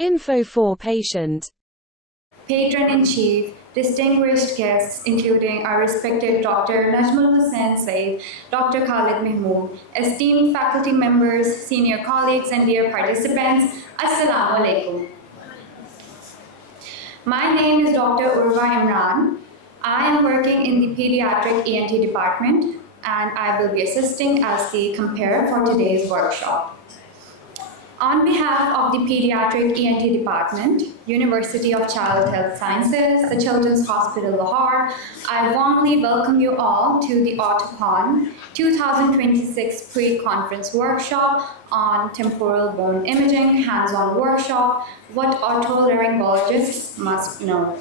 Info for patient. Patron-in-Chief, distinguished guests including our respected Dr. Najmul Hussain Said, Dr. Khalid Mahmood, esteemed faculty members, senior colleagues and dear participants, Assalamu alaikum. My name is Dr. Urva Imran. I am working in the Pediatric ENT department and I will be assisting as the comparer for today's workshop. On behalf of the Pediatric ENT Department, University of Child Health Sciences, the Children's Hospital Lahore, I warmly welcome you all to the AutoCon 2026 pre-conference workshop on temporal bone imaging, hands-on workshop, what otolaryngologists must know.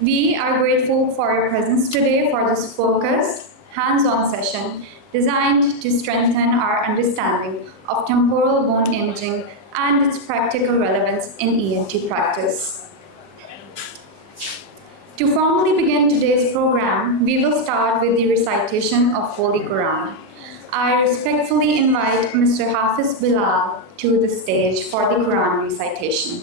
We are grateful for your presence today for this focused, hands-on session designed to strengthen our understanding of temporal bone imaging and its practical relevance in ENT practice. To formally begin today's program, we will start with the recitation of Holy Quran. I respectfully invite Mr. Hafiz Bilal to the stage for the Quran recitation.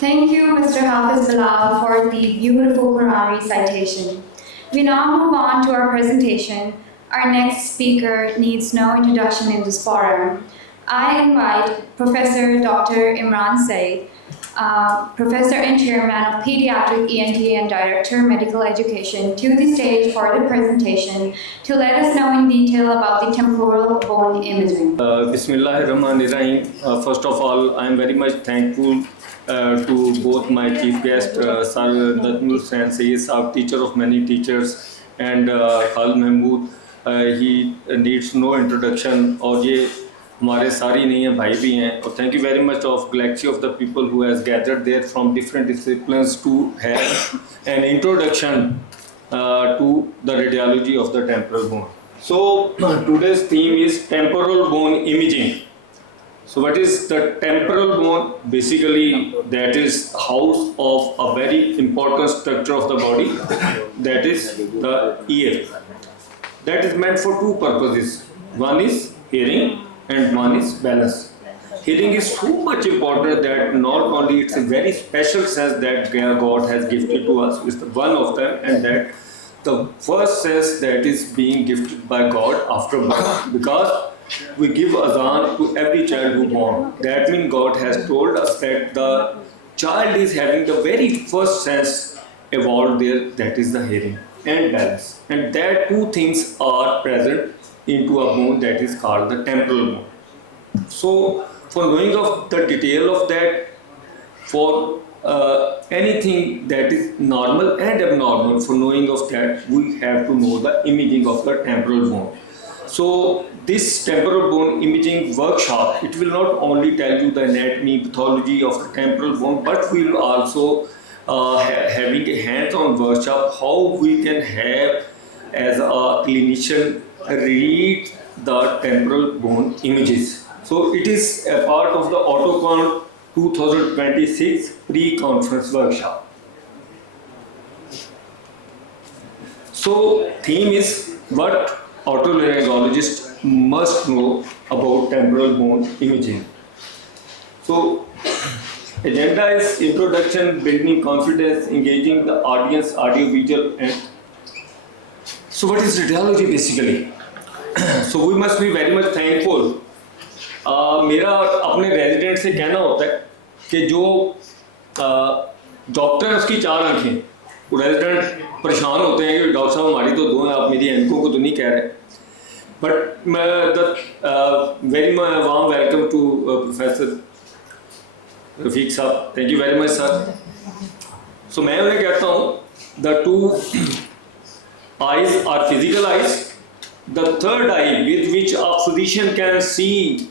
Thank you, Mr. Hafiz Bilal, for the beautiful Quran recitation. We now move on to our presentation. Our next speaker needs no introduction in this forum. I invite Professor Dr. Imran Said, Professor and Chairman of Pediatric ENT and Director Medical Education, to the stage for the presentation to let us know in detail about the temporal bone imaging. Bismillahirrahmanirrahim. First of all, I am very much thankful to both my chief guest, Sir Najmul Hussain Sayyid, our teacher of many teachers, and Khalid Mahmood. He needs no introduction. और ये हमारे सारी नहीं हैं, भाई भी हैं. और thank you very much of galaxy of the people who has gathered there from different disciplines to have an introduction to the radiology of the temporal bone. So today's theme is temporal bone imaging. So what is the temporal bone? Basically, that is house of a very important structure of the body, that is the ear. That is meant for two purposes. One is hearing and one is balance. Hearing is so much important that not only it's a very special sense that God has gifted to us, is one of them, and that the first sense that is being gifted by God after birth, because we give azan to every child who born. That means God has told us that the child is having the very first sense evolved there, that is the hearing and balance. And that two things are present into a bone that is called the temporal bone. So for knowing of the detail of that, for anything that is normal and abnormal. For knowing of that, we have to know the imaging of the temporal bone. So this temporal bone imaging workshop, it will not only tell you the anatomy, pathology of the temporal bone, but we will also having a hands-on workshop how we can have as a clinician read the temporal bone images. So it is a part of the AutoCon 2026 pre-conference workshop. So theme is what otolaryngologist must know about temporal bone imaging. So agenda is introduction, building confidence, engaging the audience, audio, visual, and so what is radiology basically? So we must be very much thankful. मेरा अपने resident से कहना होता है कि जो doctor है उसकी चार आंखें, वो रेजिडेंट परेशान होते हैं कि डॉक्टर साहब हमारी तो दो हैं, आप मेरी आंखों को तो नहीं कह रहे. But the very warm welcome to professor Rafiq साहब, thank you very much sir. So मैं उन्हें कहता हूँ the two eyes are physical eyes. The third eye with which a physician can see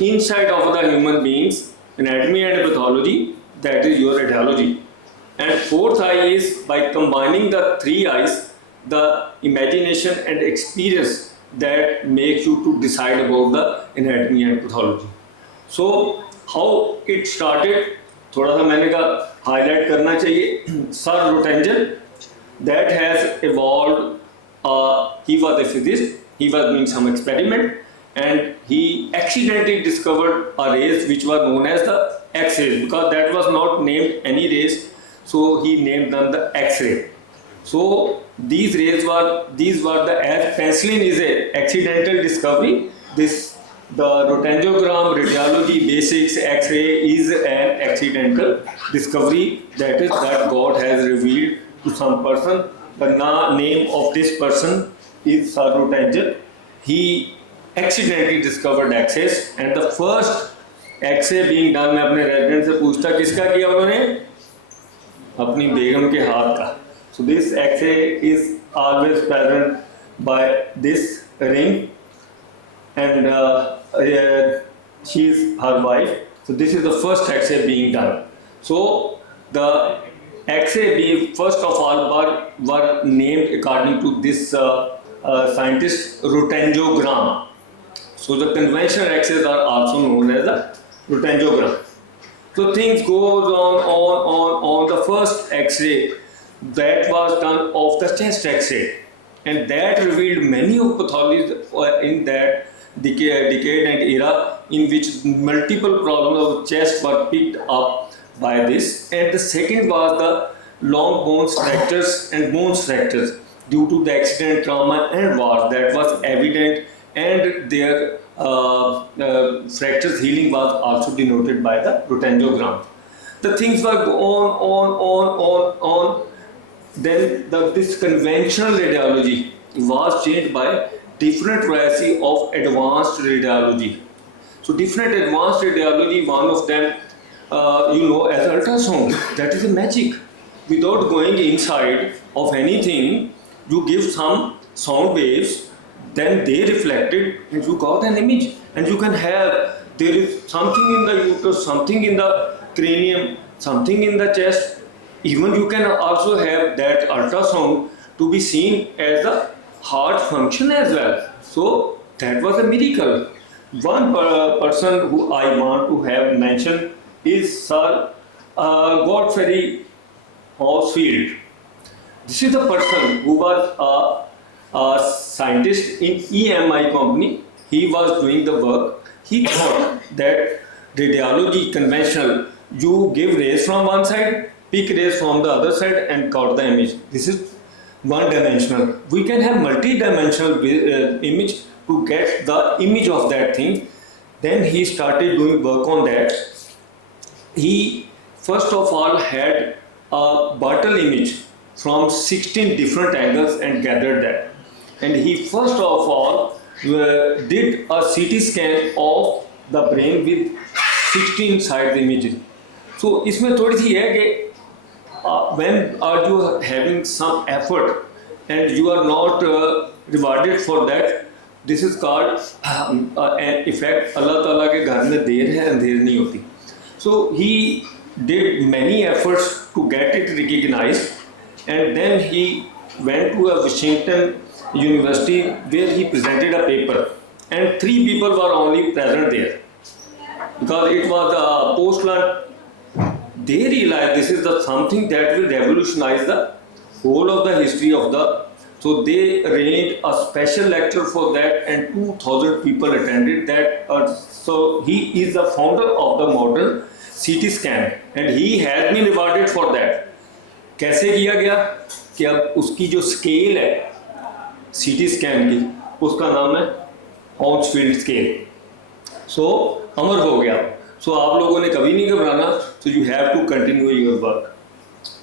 inside of the human beings, anatomy and pathology, that is your radiology. And fourth eye is by combining the three eyes, the imagination and experience that makes you to decide about the anatomy and pathology. So how it started, थोड़ा सा मैंने कहा highlight करना चाहिए. Sir Roentgen, that has evolved. He was a physicist, he was doing some experiment, and he accidentally discovered a rays which were known as the X-rays, because that was not named any rays, so he named them the X-ray. So these rays were the, as penicillin is a accidental discovery, the Roentgenogram radiology basics X-ray is an accidental discovery, that God has revealed to some person. The name of this person is Sir Roentgen. He accidentally discovered X-rays, and the first X-ray being done, मैं अपने resident से पूछता किसका किया उन्होंने, अपनी बेगम के हाथ का. So this X-ray is always present by this ring, and she is her wife. So this is the first X-ray being done. So the X-ray being first of all were named according to this scientist Roentgenogram. So the conventional X-rays are also known as the Roentgenogram. So things goes on. The first X-ray that was done of the chest X-ray, and that revealed many of pathologies in that decade and era in which multiple problems of chest were picked up by this. And the second was the long bones fractures and bones fractures due to the accident, trauma and war that was evident, and their fractures healing was also denoted by the Roentgenogram. The things were on. Then this conventional radiology was changed by different variety of advanced radiology. So different advanced radiology, one of them as ultrasound, that is a magic. Without going inside of anything, you give some sound waves, then they reflect it, and you got an image. And you can have, there is something in the uterus, something in the cranium, something in the chest. Even you can also have that ultrasound to be seen as the heart function as well. So that was a miracle. One person who I want to have mentioned is Sir Godfrey Housefield. This is the person who was a scientist in EMI company. He was doing the work. He thought that radiology conventional, you give rays from one side, pick rays from the other side and cut the image. This is one dimensional. We can have multi-dimensional image to get the image of that thing. Then he started doing work on that. He first of all had a bottle image from 16 different angles and gathered that. And he first of all did a CT scan of the brain with 16 side images. सो इसमें थोड़ी सी है कि when are you having some effort and you are not rewarded for that, this is called an effect. अल्लाह ताला के घर में देर है अंधेर नहीं होती. So he did many efforts to get it recognized, and then he went to a Washington University where he presented a paper, and 3 people were only present there because it was a post-launch. They realized this is the something that will revolutionize the whole of the history of the. So they arranged a special lecture for that, and 2,000 people attended that. So he is the founder of the modern CT scan, and he has been rewarded for that. कैसे किया गया कि अब उसकी जो scale है CT scan की, उसका नाम है हाउंसफील्ड स्केल. सो अमर हो गया. सो आप लोगों ने कभी नहीं घबराना. So you have to continue your work.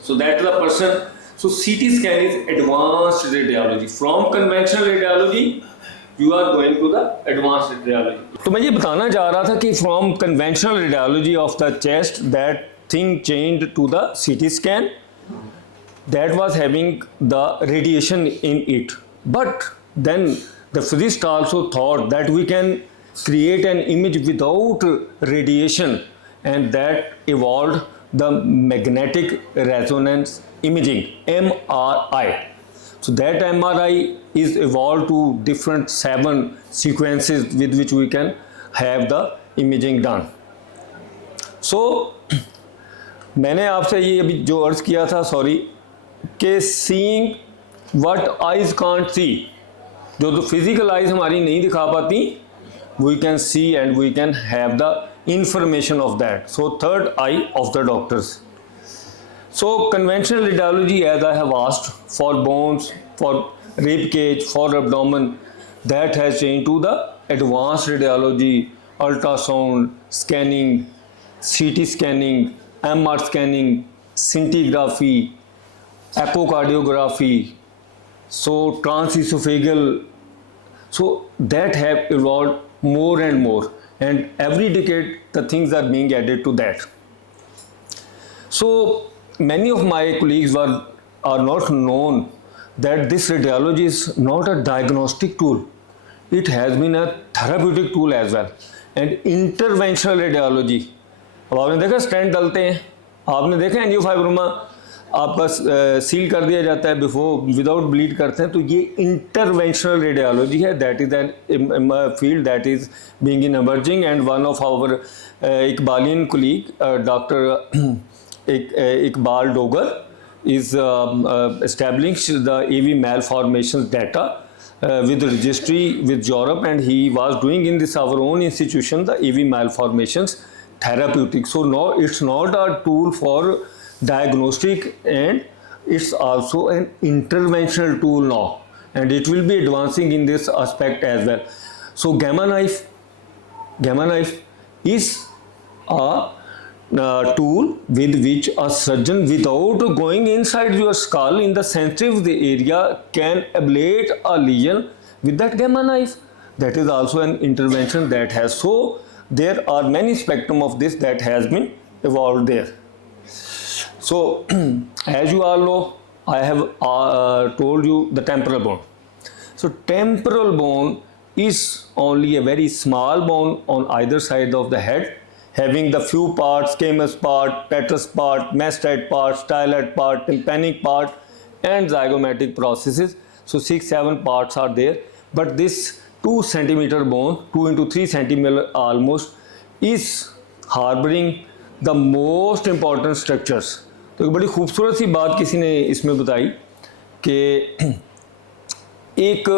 So that is the person. So CT scan is advanced radiology. From conventional radiology, you are going to the advanced radiology. तो मैं ये बताना चाह रहा था कि from conventional radiology of the chest, that thing changed to the CT scan. That was having the radiation in it. But then the physicist also thought that we can create an image without radiation, and that evolved the magnetic resonance imaging, MRI. So that MRI is evolved to different 7 sequences with which we can have the imaging done. So मैंने आपसे ये अभी जो अर्ज किया था, sorry, कि seeing what eyes can't see, जो फिजिकल आइज हमारी नहीं दिखा पाती, we can see and we can have the information of that. So third eye of the doctors. So conventional radiology, as I have asked, for bones, for rib cage, for abdomen, that has changed to the advanced radiology, ultrasound scanning, CT scanning, MR scanning, scintigraphy, echocardiography, so transesophageal. So that have evolved more and more, and every decade the things are being added to that. So many of my colleagues are not known that this radiology is not a diagnostic tool. It has been a therapeutic tool as well. And interventional radiology, अब आपने देखा stent डालते हैं, आपने देखा angiofibroma आपका seal कर दिया जाता है बिफोर, विदाउट ब्लीड करते हैं, तो ये इंटरवेंशनल रेडियोलॉजी है. That is an field that is being in emerging, and one of our Iqbalian colleague doctor Iqbal Dogar is established the AV malformations data with registry with Europe, and he was doing in this our own institution the AV malformations therapeutic. So now it's not a tool for diagnostic, and it's also an interventional tool now, and it will be advancing in this aspect as well. So gamma knife is a tool with which a surgeon, without going inside your skull in the sensitive area, can ablate a lesion with that gamma knife. That is also an intervention that has. So there are many spectrum of this that has been evolved there. So as you all know, I have told you the temporal bone. So temporal bone is only a very small bone on either side of the head, having the few parts: camus part, petrous part, mastet part, styloid part, tympanic part, and zygomatic processes. So 6-7 parts are there, but this 2 centimeter bone, 2 into 3 centimeter almost, is harboring the most important structures. तो एक बड़ी खूबसूरत सी बात किसी ने इसमें बताई कि एक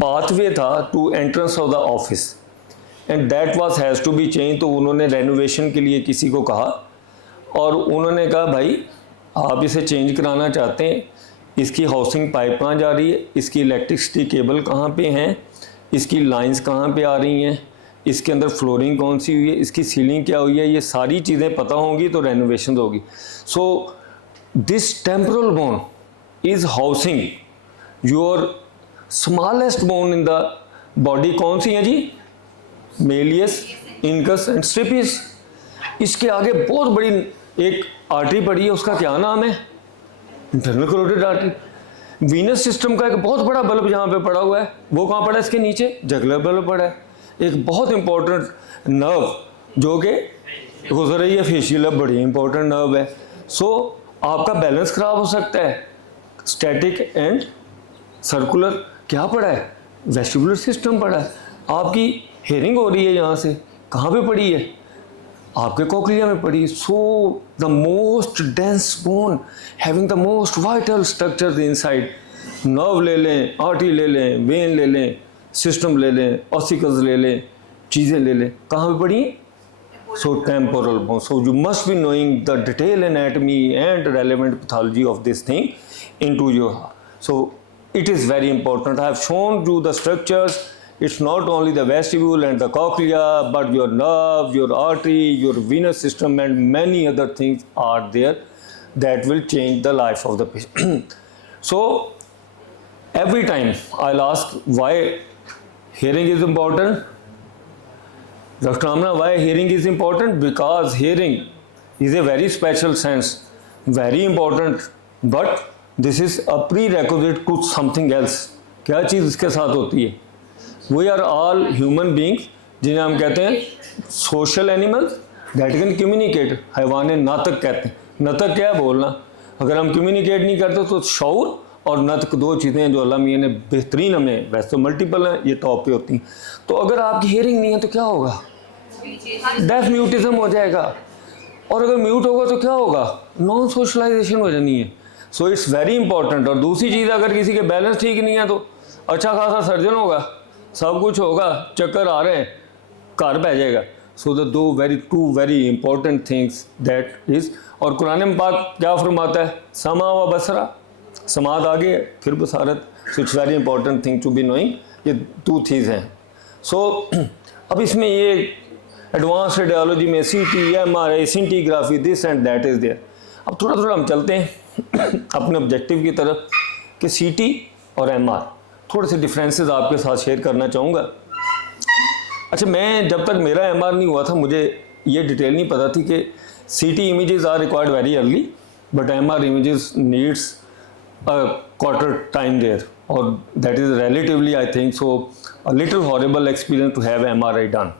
पाथवे था to entrance of the office, and that was has to be change. तो उन्होंने रेनोवेशन के लिए किसी को कहा, और उन्होंने कहा भाई आप इसे चेंज कराना चाहते हैं, इसकी हाउसिंग पाइप कहाँ जा रही है, इसकी इलेक्ट्रिसिटी केबल कहाँ पे हैं, इसकी लाइंस कहाँ पे आ रही हैं, इसके अंदर फ्लोरिंग कौन सी हुई है, इसकी सीलिंग क्या हुई है, ये सारी चीज़ें पता होंगी तो रेनोवेशन होगी. So this temporal bone is housing your smallest bone in the body. कौन सी है जी? Malleus, incus and stapes. इसके आगे बहुत बड़ी एक आर्टरी पड़ी है, उसका क्या नाम है? Internal carotid artery. Venous system का एक बहुत बड़ा बल्ब यहाँ पे पड़ा हुआ है, वो कहाँ पड़ा है? इसके नीचे जगुलर बल्ब पड़ा है। एक बहुत इंपॉर्टेंट नर्व जो कि गुजर रही है, फेशियल बड़ी इंपॉर्टेंट नर्व है। सो आपका बैलेंस खराब हो सकता है। स्टैटिक एंड सर्कुलर क्या पड़ा है? वेस्टिबुलर सिस्टम पड़ा है। आपकी हेयरिंग हो रही है यहाँ से, कहाँ पे पड़ी है? आपके कोक्लिया में पड़ी। So the most dense bone having the most vital structures inside. Nerve ले लें, आर्टरी ले लें, वेन ले लें, सिस्टम ले लें, ऑसिकल्स ले लें, चीज़ें ले लें, कहाँ पे पड़ी हैं? So temporal bone. So you must be knowing the detailed anatomy and relevant pathology of this thing into your. So it is very important. I have shown you the structures. It's not only the vestibule and the cochlea, but your nerve, your artery, your venous system, and many other things are there that will change the life of the patient. So every time I'll ask why hearing is important. Dr. Amna, why hearing is important? Because hearing is a very special sense, very important, but this is a prerequisite to something else. क्या चीज़ इसके साथ होती है? We are all human beings, जिन्हें हम कहते हैं social animals that can communicate. हैवान नातक कहते हैं। नतक क्या है? बोलना। अगर हम communicate नहीं करते तो शऊर और नतक दो चीज़ें जो अल्लाह मियाँ ने बेहतरीन, हमें वैसे तो मल्टीपल हैं, ये टॉप पे होती हैं। तो अगर आपकी हेयरिंग नहीं है तो क्या होगा? डेफ म्यूटिज्म हो जाएगा। और अगर म्यूट होगा तो क्या होगा? नॉन सोशलाइजेशन हो जानी है। सो इट्स वेरी इंपॉर्टेंट। और दूसरी चीज़, अगर किसी के बैलेंस ठीक नहीं है तो अच्छा खासा सर्जन होगा, सब कुछ होगा, चक्कर आ रहे हैं, घर बह जाएगा। So the two very important things that is. और कुरान में पाक क्या फरमाता है? समा व बसरा, समाद आगे फिर बसारत। So it's very important thing to be knowing. ये दो चीज़ हैं। सो अब इसमें ये एडवांस रेडियोलॉजी में CT, MRI, scintigraphy, this and that is there. अब थोड़ा थोड़ा हम चलते हैं अपने ऑब्जेक्टिव की तरफ कि CT और MR थोड़े से डिफरेंसेस आपके साथ शेयर करना चाहूँगा। अच्छा, मैं जब तक मेरा MR नहीं हुआ था मुझे ये डिटेल नहीं पता थी कि CT images are required very early, but MR images needs a quarter time there, or that is relatively, I think so, a little horrible experience to have MRI done.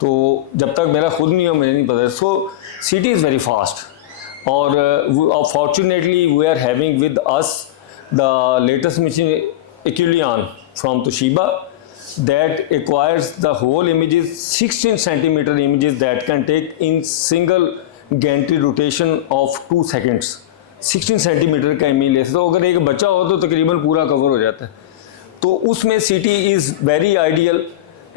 तो जब तक मेरा खुद नहीं हो मुझे नहीं पता। So CT is very fast. और fortunately we are having with us the latest machine Aquilion from Toshiba that acquires the whole images, 16 centimeter images that can take in single gantry rotation of 2 seconds. 16 centimetre का image ले, तो अगर एक बच्चा हो तो तकरीबन पूरा कवर हो जाता है। तो उसमें CT is very ideal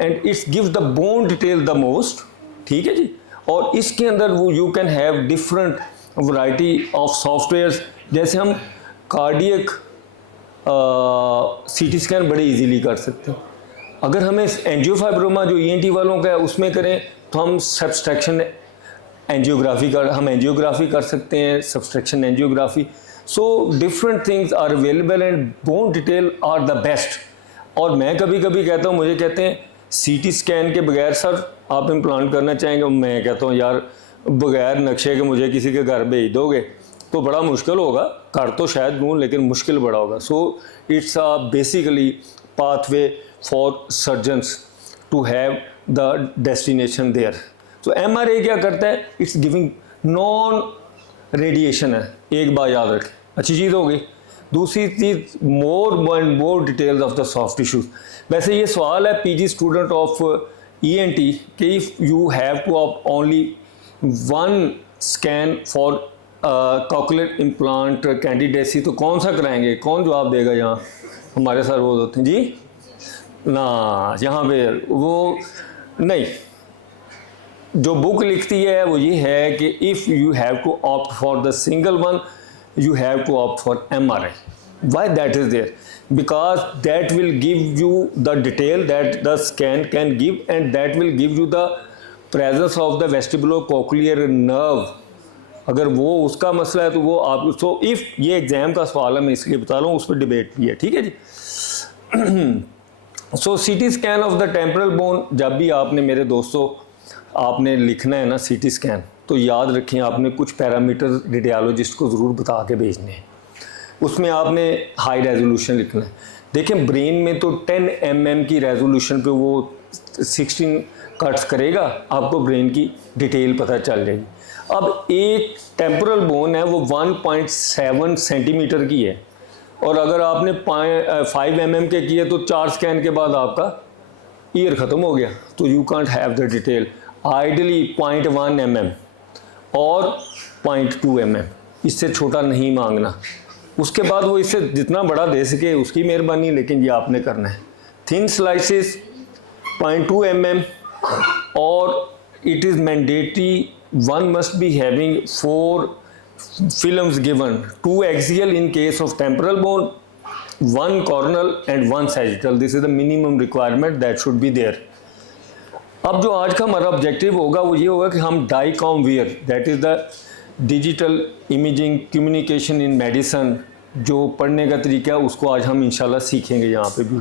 and it's gives the bone detail the most. ठीक है जी। और इसके अंदर वो you can have different variety of softwares. जैसे हम कार्डियक CT स्कैन बड़े इजीली कर सकते हैं। अगर हमें एंजियोफाइब्रोमा जो ENT वालों का है उसमें करें तो हम सब्सट्रैक्शन एंजियोग्राफी कर सकते हैं, subtraction angiography. So different things are available and bone detail are the best. और मैं कभी कभी कहता हूँ, मुझे कहते हैं CT स्कैन के बगैर सर आप इम्प्लांट करना चाहेंगे? मैं कहता हूँ यार बगैर नक्शे के मुझे किसी के घर भेज दोगे तो बड़ा मुश्किल होगा। कर तो शायद दूँ लेकिन मुश्किल बड़ा होगा। So it's a basically pathway for surgeons to have the destination there. तो MRI क्या करता है? इट्स गिविंग नॉन रेडिएशन है, एक बार याद रखें, अच्छी चीज़ हो गई। दूसरी चीज़ more and more details of the soft tissues. वैसे ये सवाल है PG स्टूडेंट ऑफ ENT कि if you have to only one scan for cochlear implant candidacy तो कौन सा कराएंगे? कौन जवाब देगा? यहाँ हमारे सर वो होते हैं जी ना, यहाँ पे वो नहीं। जो बुक लिखती है वो ये है कि if you have to opt for the single one you have to opt for MRI. Why that is there? Because that will give you the detail that the scan can give, and that will give you the presence of the vestibulocochlear nerve. अगर वो उसका मसला है तो वो आप so if ये exam का सवाल है मैं इसलिए बता रहा हूँ, उस पर डिबेट भी है। ठीक है जी। सो CT scan of the temporal bone, जब भी आपने मेरे दोस्तों आपने लिखना है ना CT स्कैन तो याद रखें आपने कुछ पैरामीटर रेडियोलॉजिस्ट को ज़रूर बता के भेजने हैं। उसमें आपने हाई रेजोल्यूशन लिखना है। देखें ब्रेन में तो 10 mm की रेजोल्यूशन पे वो 16 कट्स करेगा, आपको ब्रेन की डिटेल पता चल जाएगी। अब एक टेम्पोरल बोन है वो 1.7 सेंटीमीटर की है, और अगर आपने 5 mm के किए तो 4 स्कैन के बाद आपका ईयर ख़त्म हो गया, तो you can't have the detail. Ideally 0.1 mm और 0.2 mm, इससे छोटा नहीं मांगना। उसके बाद वो इससे जितना बड़ा दे सके उसकी मेहरबानी, लेकिन ये आपने करना है। थिन स्लाइसेस 0.2 mm, और it is mandatory one must be having 4 films given, 2 axial in case of temporal bone, 1 coronal and 1 sagittal. This is the minimum requirement that should be there. अब जो आज का हमारा ऑब्जेक्टिव होगा वो ये होगा कि हम DICOM ware, that is the digital imaging communication in medicine, जो पढ़ने का तरीका है उसको आज हम इंशाल्लाह सीखेंगे यहाँ पे भी।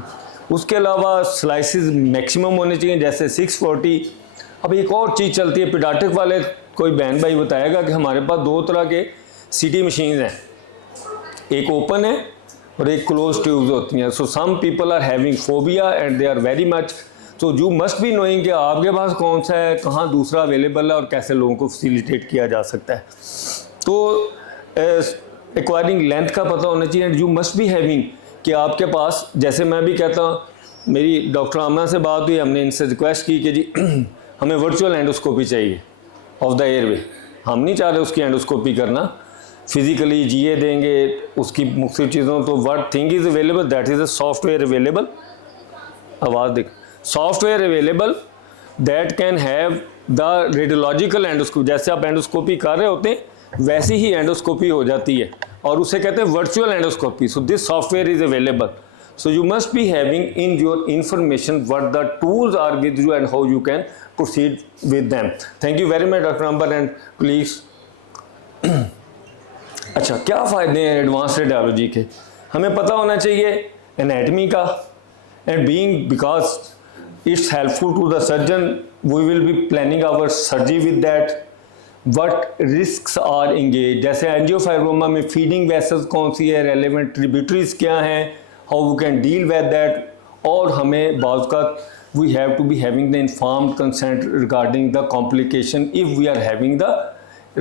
उसके अलावा स्लाइसेस मैक्सिमम होने चाहिए, जैसे 640। अब एक और चीज़ चलती है, पीडियाट्रिक वाले कोई बहन भाई बताएगा कि हमारे पास 2 तरह के सीटी मशीन्स हैं, एक ओपन है और एक क्लोज ट्यूब्स होती हैं। So some people are having phobia and they are very much, so you must be knowing कि आपके पास कौन सा है, कहाँ दूसरा अवेलेबल है और कैसे लोगों को फैसिलिटेट किया जा सकता है। तो एक्वायरिंग लेंथ का पता होना चाहिए। And you must be having कि आपके पास, जैसे मैं भी कहता हूँ, मेरी डॉक्टर आमना से बात हुई, हमने इनसे रिक्वेस्ट की कि जी हमें वर्चुअल एंडोस्कोपी चाहिए ऑफ द एयरवे। हम नहीं चाह रहे उसकी एंडोस्कोपी करना, फिजिकली जीए देंगे उसकी मुख्तलिफ चीज़ों। तो what thing is available, that is a software available, आवाज़ देख, software available that can have the radiological endoscopy. जैसे आप एंडोस्कोपी कर रहे होते हैं वैसी ही एंडोस्कोपी हो जाती है, और उसे कहते हैं virtual endoscopy. So this software is available. So you must be having in your information what the tools are with you and how you can proceed with them. Thank you very much Dr. Ambar and colleagues. अच्छा, क्या फ़ायदे हैं advance radiology के? हमें पता होना चाहिए anatomy का, and being because it's helpful to the surgeon, we will be planning our surgery with that. What risks are engaged, जैसे एंजियोफाइब्रोमा में फीडिंग वेसल्स कौन सी है, रेलेवेंट ट्रिब्यूटरीज क्या हैं, how we can deal with that, और हमें बाज़ का we have to be having the informed consent regarding the complication if we are having the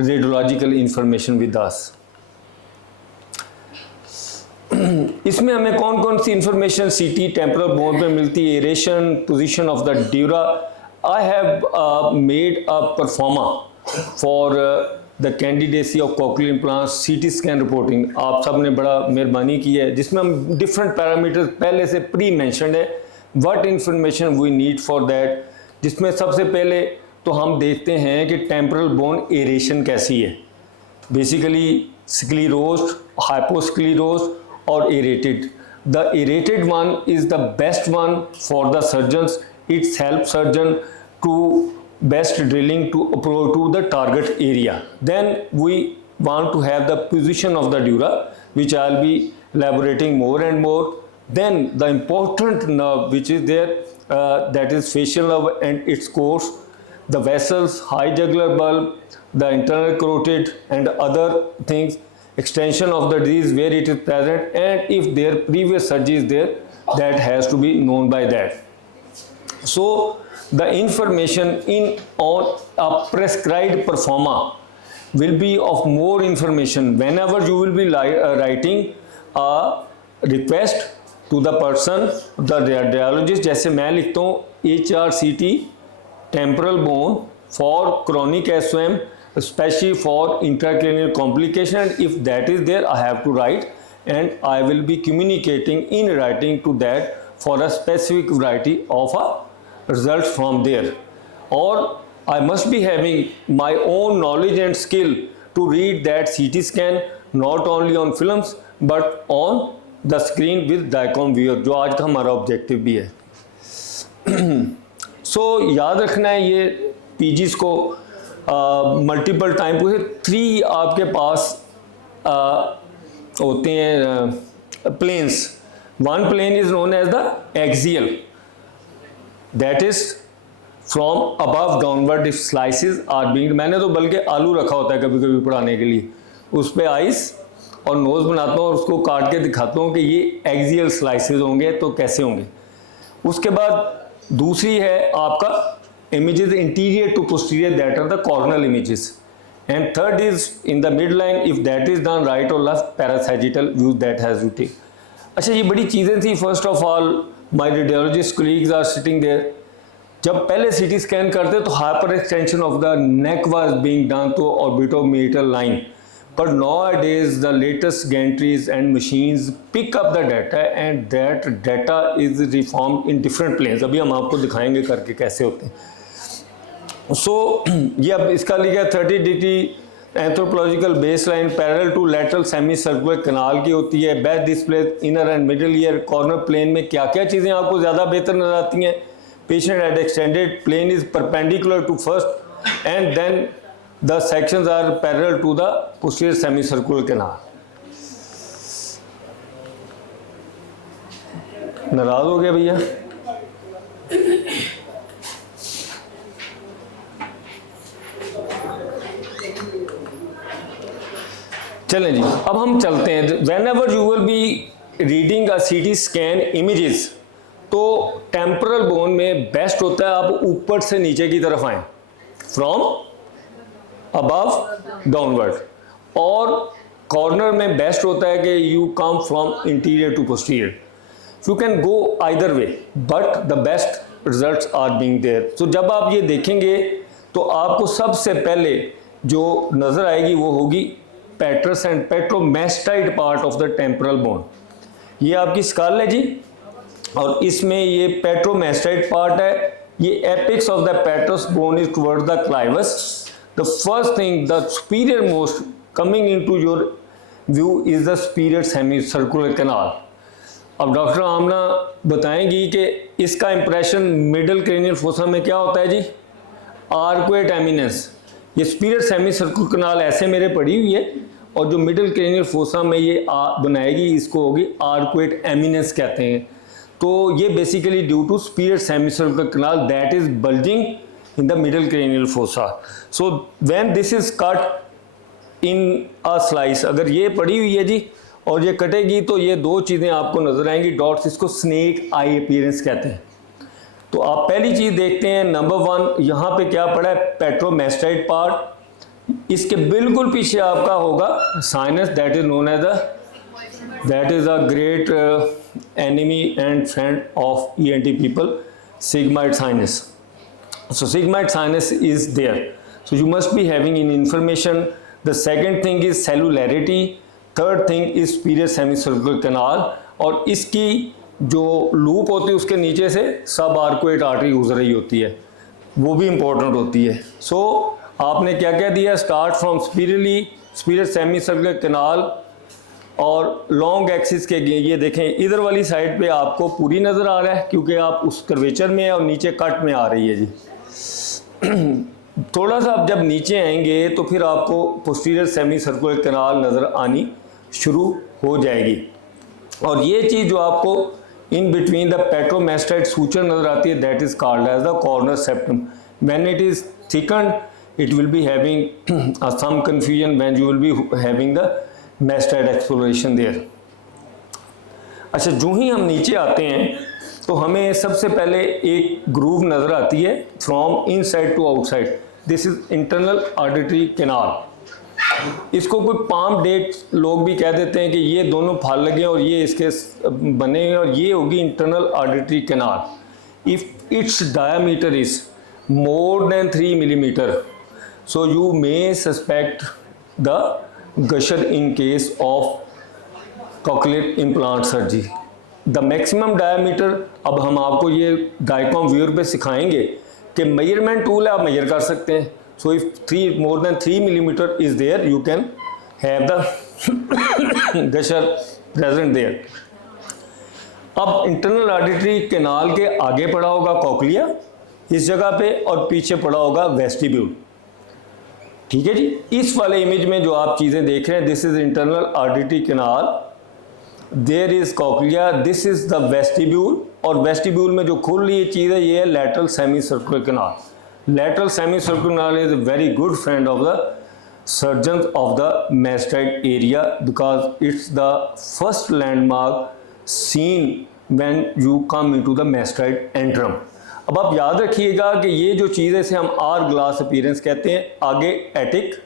radiological information with us. इसमें हमें कौन कौन सी इंफॉर्मेशन सीटी टेम्पोरल बोन पे मिलती है? Aeration, position of the dura. I have made a pro forma for the candidacy of cochlear implants CT scan reporting. आप सब ने बड़ा मेहरबानी की है, जिसमें हम डिफरेंट पैरामीटर्स पहले से प्री मैंशनड है, what information we need for that. जिसमें सबसे पहले तो हम देखते हैं कि टेम्पोरल बोन एरेशन कैसी है। बेसिकली स्क्लीरोज्ड, हाइपोस्क्लीरोज्ड और aerated. The aerated one is the best one for the surgeons. It's help surgeon to best drilling to approach to the target area. Then we want to have the position of the dura, which I'll be elaborating more and more. Then the important nerve which is there, that is facial nerve and its course, the vessels, high jugular bulb, the internal carotid and other things, extension of the disease where it is present, and if their previous surgery is there, that has to be known by that. So the information in on a prescribed performa will be of more information whenever you will be writing a request to the person, the radiologist. जैसे मैं लिखता हूँ HRCT temporal bone for chronic SOM, especially for intracranial complication, and if that is there I have to write, and I will be communicating in writing to that for a specific variety of a results from there. Or I must be having my own knowledge and skill to read that CT scan not only on films but on the screen with DICOM viewer, जो आज का हमारा objective भी है। सो याद रखना है ये पीजीज को मल्टीपल टाइम को 3 आपके पास होते हैं planes. One plane is known as the axial, that is from above downward if slices are being, मैंने तो बल्कि आलू रखा होता है कभी कभी पढ़ाने के लिए, उस पर आइस और नोज बनाता हूँ और उसको काट के दिखाता हूँ कि ये एक्सियल स्लाइसेस होंगे तो कैसे होंगे। उसके बाद दूसरी है आपका images anterior to posterior, that are the coronal images, and third is in the mid line if that is done right और left parasagittal view that has to take. अच्छा, ये बड़ी चीज़ें थी। First of all my radiologist colleagues are sitting there. जब पहले CT scan करते तो hyper extension of the neck was being done to orbitomeatal line, but nowadays the latest gantries and machines pick up the data and that data is reformed in different planes। अभी हम आपको दिखाएंगे करके कैसे होते हैं। सो ये अब इसका लिखा 30 degree anthropological base line parallel to lateral semi circular canal की होती है। Best display inner and middle ear coronal plane में क्या क्या चीज़ें आपको ज़्यादा बेहतर नजर आती हैं? Patient at extended plane is perpendicular to first and then the sections are parallel to the posterior semicircular canal। नाराज हो गया भैया? चलें जी, अब हम चलते हैं। Whenever you will be reading a CT scan images, तो टेम्पोरल बोन में बेस्ट होता है आप ऊपर से नीचे की तरफ आए, फ्रॉम अबव डाउनवर्ड, और कॉर्नर में बेस्ट होता है कि you come from interior to posterior. You can go either way but the best results are being there. तो जब आप ये देखेंगे तो आपको सबसे पहले जो नज़र आएगी वो होगी petrous and petromastoid part of the temporal bone. ये आपकी स्कल है जी, और इसमें ये पेट्रोमेस्टाइड पार्ट है। ये apex of the petrous bone is toward the clivus. The first thing, the superior most coming into your view is the superior semicircular canal। अब doctor आमना बताएंगी कि इसका इंप्रेशन मिडल क्रेनियल फोसा में क्या होता है जी? Arcuate eminence. ये superior semicircular canal ऐसे मेरे पड़ी हुई है, और जो मिडल क्रेनियल फोसा में ये बनाएगी इसको होगी आर्कुएट एमिनेंस कहते हैं। तो ये basically due to superior semicircular canal that is bulging in the middle cranial fossa। So when this is cut in a slice, अगर ये पड़ी हुई है जी और ये कटेगी तो ये दो चीज़ें आपको नजर आएंगी डॉट्स, इसको स्नेक आई अपीयरेंस कहते हैं। तो आप पहली चीज़ देखते हैं, नंबर 1 यहाँ पे क्या पड़ा है? Petromastoid part. इसके बिल्कुल पीछे आपका होगा sinus, that is known as that is a great enemy and friend of ENT people, sigmoid sinus. So sigmoid sinus is there, so you must be having in information। The second thing is cellularity, third thing is superior semicircular canal, और इसकी जो loop होती है उसके नीचे से सब arcuate artery गुजर रही होती है, वो भी इंपॉर्टेंट होती है। सो आपने क्या क्या दिया? Start from superior semicircular canal, और लॉन्ग एक्सिस के ये देखें इधर वाली साइड पे आपको पूरी नज़र आ रहा है क्योंकि आप उस कर्वेचर में है, और नीचे कट में आ रही है जी। थोड़ा सा आप जब नीचे आएंगे तो फिर आपको पोस्टीरियर सेमी सर्कुलर कैनाल नज़र आनी शुरू हो जाएगी, और ये चीज़ जो आपको in between the petromastoid suture नज़र आती है that is called as the corner septum. When it is thickened it will be having some confusion when you will be having the mastoid exploration there। अच्छा, जो ही हम नीचे आते हैं तो हमें सबसे पहले एक ग्रूव नज़र आती है from inside to outside. This is internal artery canal. इसको कोई पाम डेट लोग भी कह देते हैं कि ये दोनों फाल लगे और ये इसके बने हैं, और ये होगी internal artery canal. If it's diameter is more than 3 millimeter, so you may suspect the gusher in case of cochlear implant surgery। the maximum diameter, अब हम आपको ये डायकॉम व्यूअर पे सिखाएंगे कि मेजरमेंट टूल है, आप मेजर कर सकते हैं। so if more than 3 millimeter is there, you can have the gusher present there। अब इंटरनल ऑडिटरी कैनाल के आगे पड़ा होगा कॉकलिया इस जगह पे, और पीछे पड़ा होगा वेस्टिब्यूल। ठीक है जी। इस वाले इमेज में जो आप चीज़ें देख रहे हैं, this is internal auditory canal, there is cochlea, this is the vestibule, और वेस्टिब्यूल में जो खुल रही चीज़ है ये है lateral semi circular canal. Lateral semi circular canal is a very good friend of the surgeons of the mastoid area because it's the first landmark seen when you come into the mastoid antrum। अब आप याद रखिएगा कि ये जो चीज़ है इसे हम आर ग्लास अपीयरेंस कहते हैं। आगे एटिक,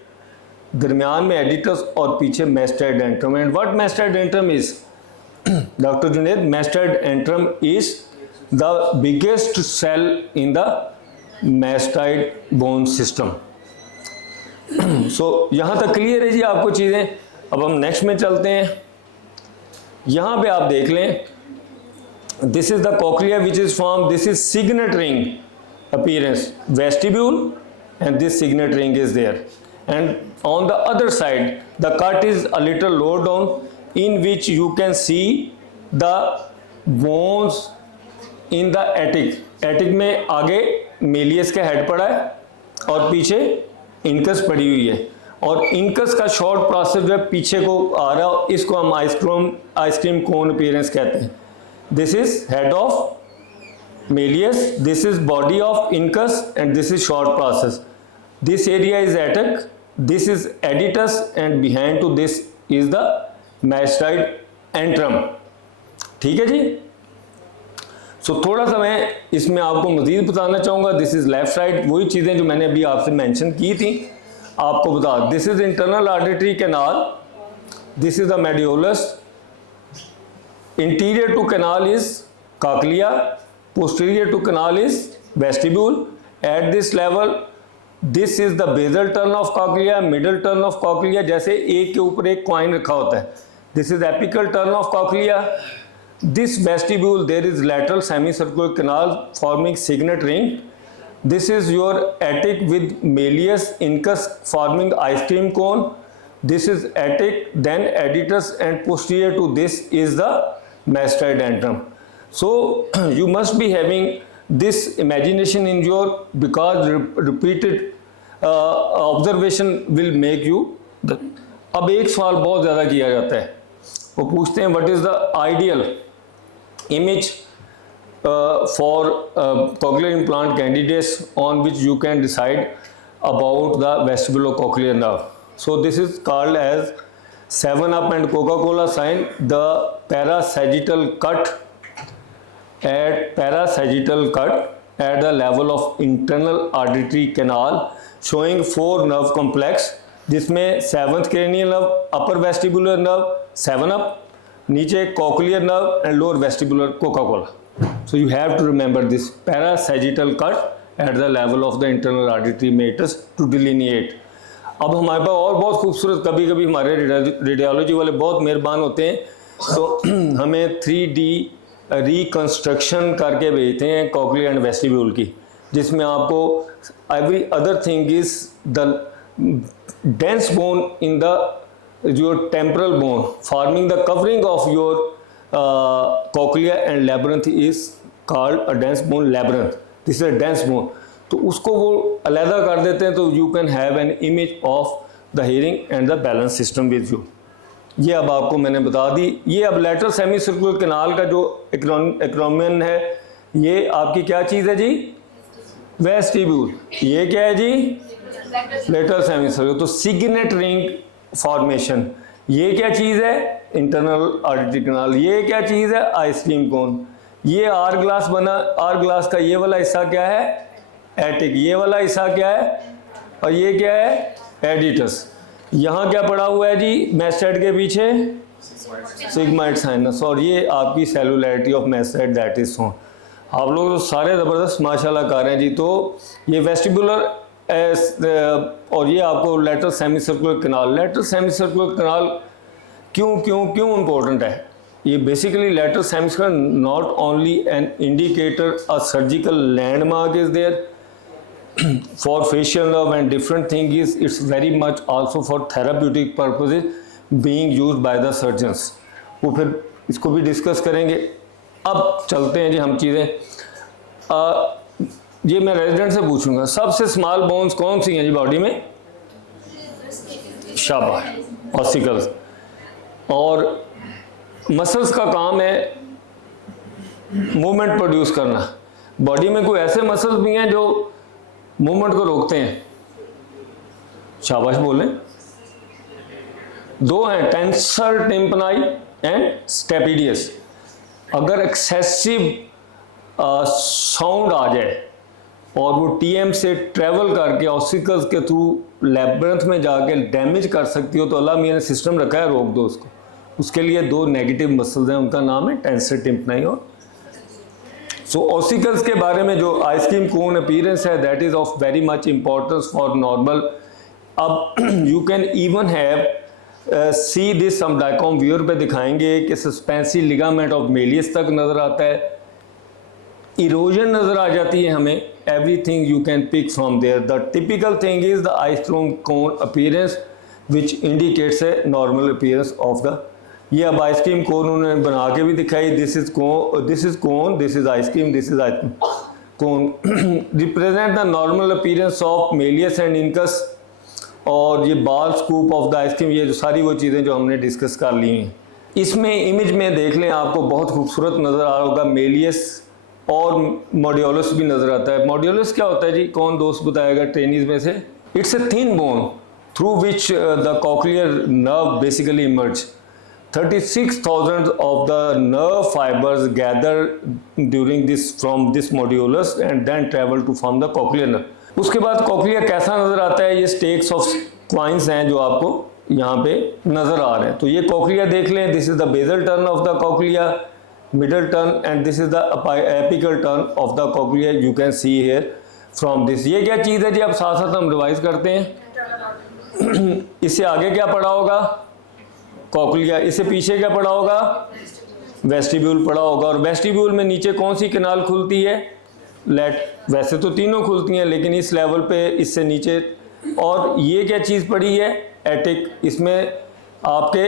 दरमियान में एडिटस और पीछे mastoid antrum। And what mastoid antrum is? Doctor Junaid, mastoid antrum is the biggest cell in the mastoid bone system। सो यहाँ तक क्लियर है जी आपको चीज़ें। अब हम नेक्स्ट में चलते हैं। यहाँ पे आप देख लें, this is the cochlea which is form, this is signet ring appearance vestibule and this signet ring is there and on the other side the cut is a little low down in which you can see the bones in the attic. Attic में आगे Méliès का head पड़ा है और पीछे incus पड़ी हुई है और इनकस का शॉर्ट प्रोसेस जो है पीछे को आ रहा है, इसको हम आइसक्रीम कोन अपीयरेंस कहते हैं। This is head of malleus, this is body of incus and this is short process. This area is attic, this is aditus and behind to this is the mastoid antrum। ठीक है जी। सो थोड़ा सा मैं इसमें आपको मज़ीद बताना चाहूँगा। दिस इज़ लेफ्ट साइड, वही चीज़ें जो मैंने अभी आपसे मेंशन की थी आपको बता। This is internal artery canal, this is the modiolus, interior to canal is cochlea, posterior to canal is vestibule. At this level this is the basal turn of cochlea, middle turn of cochlea, जैसे एक के ऊपर एक coin रखा होता है। This is apical turn of cochlea. This vestibule, there is lateral semicircular canal forming signet ring. This is your attic with malleus incus forming ice cream cone. This is attic, then editus, and posterior to this is the mastoid antrum. So you must be having this imagination in your, because repeated observation will make you the। अब एक सवाल बहुत ज़्यादा किया जाता है, वो पूछते हैं what is the ideal image for cochlear implant candidates on which you can decide about the vestibulocochlear nerve. So this is called as 7-Up and Coca-Cola sign, the parasagittal cut at the level of internal auditory canal showing 4 nerve complex, जिसमें 7th cranial nerve, upper vestibular nerve 7-Up, नीचे cochlear nerve and lower vestibular Coca Cola. So you have to remember this parasagittal cut at the level of the internal artery meatus to delineate. अब हमारे पास और बहुत खूबसूरत, कभी कभी हमारे radiology वाले बहुत मेहरबान होते हैं तो हमें 3D रिकन्स्ट्रक्शन करके भेजते हैं कॉक्लिया एंड वेस्टिब्यूल की, जिसमें आपको every other thing is the dense bone in your temporal bone forming the covering of your cochlea and labyrinth is called a dense bone labyrinth। this is a dense bone, तो उसको वो अलहदा कर देते हैं तो you can have an image of the hearing and the balance system with you। ये अब आपको मैंने बता दी। ये अब लेटरल सेमी सर्कुलर कैनाल का जो एक्रोनियम है, ये आपकी क्या चीज़ है जी? वेस्टिब्यूल। ये क्या है जी? Lateral semi circular. तो सिग्नेट रिंग फॉर्मेशन, ये क्या चीज़ है? Internal artery canal. ये क्या चीज़ है? Ice cream cone. ये आर ग्लास बना, आर ग्लास का ये वाला हिस्सा क्या है? एटिक। ये वाला हिस्सा क्या है? और ये क्या है? एडिटस। यहाँ क्या पड़ा हुआ है जी मैस्टोइड के पीछे? Sigmoid sinus. और ये आपकी सेलुलैरिटी of mastoid that is so. आप लोग तो सारे ज़बरदस्त माशाल्लाह कर रहे हैं जी। तो ये वेस्टिबुलर और ये आपको lateral semi circular canal. Lateral semi circular canal क्यों इम्पोर्टेंट है? ये basically lateral semi circular not only an indicator, a surgical landmark is there for facial nerve and different thing is it's very much also for therapeutic purposes being used by the surgeons। वो फिर इसको भी discuss करेंगे। अब चलते हैं जी हम चीज़ें। ये मैं रेजिडेंट से पूछूंगा, सबसे स्मॉल बोन्स कौन सी हैं जी बॉडी में? शाबाश, ऑसिकल्स। और मसल्स का काम है मूवमेंट प्रोड्यूस करना। बॉडी में कोई ऐसे मसल्स भी हैं जो मूवमेंट को रोकते हैं? शाबाश बोलें। दो हैं, टेंसर टिम्पनाई एंड स्टेपिडियस। अगर एक्सेसिव साउंड आ जाए और वो टीएम से ट्रेवल करके ऑसिकल्स के थ्रू लैब्रिंथ में जाके डैमेज कर सकती हो, तो अल्लाह मियां ने सिस्टम रखा है, रोक दो उसको। उसके लिए दो नेगेटिव मसल्स हैं, उनका नाम है टेंसर टिम्पनाई और ऑसिकल्स के बारे में जो आइसक्रीम कोन अपीयरेंस है, that is of very much importance for normal. अब you can even have see this, हम डायकॉम व्यूअर पे दिखाएंगे कि सस्पेंसी लिगामेंट ऑफ मेलियस तक नजर आता है, इरोजन नजर आ जाती है हमें, everything you can pick from there. The typical thing is the ice-cream cone appearance which indicates a normal appearance of the, ये अब आइसक्रीम कोन उन्होंने बना के भी दिखाई, this is cone, this is cone, this is ice cream, this is ice cream cone, represent the normal appearance of Méliès and incus, और ये बाल स्कूप ऑफ द आइसक्रीम, ये जो सारी वो चीज़ें जो हमने डिस्कस कर ली हैं। इसमें इमेज में देख लें, आपको बहुत खूबसूरत नज़र आ रहा होगा, मेलियस और मॉड्यूलस भी नज़र आता है। मॉड्यूलस क्या होता है जी, कौन दोस्त बताएगा ट्रेनिज में से? It's a thin bone through which the cochlear nerve basically emerge. 36,000 of the nerve fibers gather during this from this modulus and then travel to form the cochlear nerve. उसके बाद कॉक्लिया कैसा नज़र आता है? ये stakes of coins हैं जो आपको यहाँ पे नज़र आ रहे हैं। तो ये कॉक्लिया देख लें, this is the basal turn of the cochlea, middle turn, and this is the apical turn of the cochlea, you can see here from this. ये क्या चीज़ है जी? अब साथ साथ हम रिवाइज करते हैं। इससे आगे क्या पढ़ा होगा? कॉक्लिया। इससे पीछे क्या पढ़ा होगा? वेस्टिब्यूल पढ़ा होगा। और वेस्टिब्यूल में नीचे कौन सी कैनाल खुलती है? वैसे तो तीनों खुलती हैं, लेकिन इस लेवल पे इससे नीचे। और ये क्या चीज़ पढ़ी है? एटिक। इसमें आपके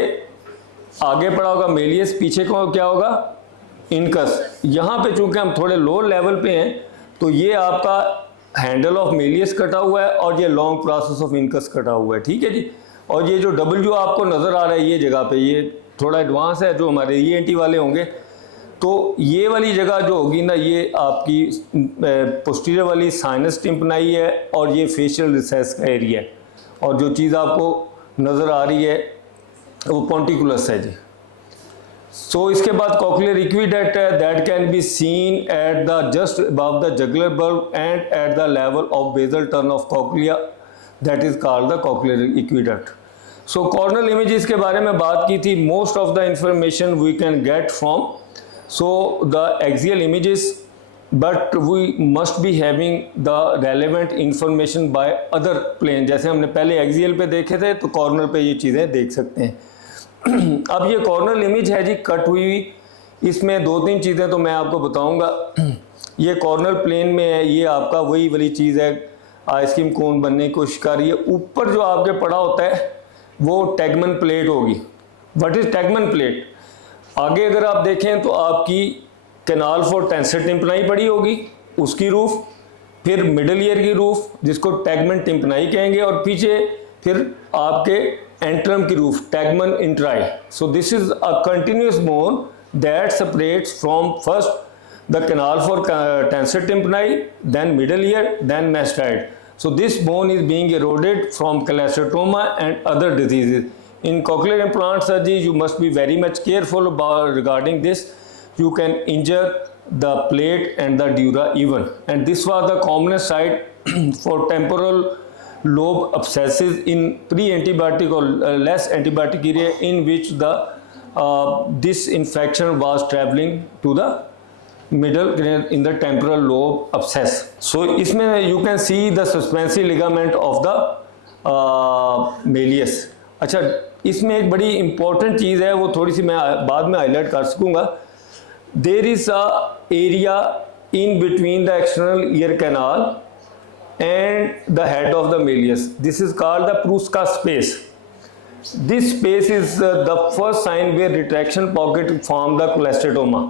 आगे पढ़ा होगा मेलियस, पीछे को क्या होगा? इनकस। यहाँ पे चूंकि हम थोड़े लो लेवल पे हैं, तो ये आपका हैंडल ऑफ मेलियस कटा हुआ है और ये लॉन्ग प्रोसेस ऑफ इनकस कटा हुआ है, ठीक है जी। और ये जो डब्ल्यू आपको नज़र आ रहा है ये जगह पे, ये थोड़ा एडवांस है, जो हमारे ईएनटी वाले होंगे, तो ये वाली जगह जो होगी ना, ये आपकी पोस्टीरियर वाली साइनस टिम्पनाई है और ये फेशियल रिसेस का एरिया है। और जो चीज़ आपको नज़र आ रही है वो पॉन्टिकुलस है जी। सो इसके बाद कॉक्लियर इक्विडक्ट है, that can be seen at the just above the jugular bulb and at the level of basal turn of cochlea, that is called the cochlear aqueduct. So coronal images के बारे में बात की थी। Most of the information we can get from the axial images, but we must be having the relevant information by other plane. जैसे हमने पहले axial पे देखे थे, तो कॉर्नर पे ये चीज़ें देख सकते हैं। अब ये कॉर्नल इमेज है जी, कट हुई। इसमें दो तीन चीज़ें तो मैं आपको बताऊंगा। ये कॉर्नल प्लेन में है, ये आपका वही वाली चीज़ है, आइसक्रीम कोन बनने की कोशिश कर रही है। ऊपर जो आपके पड़ा होता है वो टैगमन प्लेट होगी। What is tegmen plate? आगे अगर आप देखें तो आपकी कैनाल फॉर टेंसर टिम्पनाई पड़ी होगी, उसकी रूफ, फिर मिडल ईयर की रूफ जिसको टैगमन टिम्पनाई कहेंगे, और पीछे फिर आपके एंट्रम की roof, tegmen antri. So this is a continuous bone that separates from first the canal for tensor tympani, then middle ear, then mastoid. So this bone is being eroded from cholesteatoma and other diseases. In cochlear implant surgery, you must be very much careful about regarding this. You can injure the plate and the dura even. And this was the commonest site for temporal lobe abscesses in pre-antibiotic or less antibiotic area in which the this infection was traveling to the middle in the temporal lobe abscess. So इसमें you can see the suspensory ligament of the malleus. अच्छा, इसमें एक बड़ी important चीज़ है, वो थोड़ी सी मैं बाद में हाईलाइट कर सकूँगा। There is a area in between the external ear canal and the head of the malleus. This is called the Pruska space. This space is the first sign where retraction pocket form the cholesteatoma.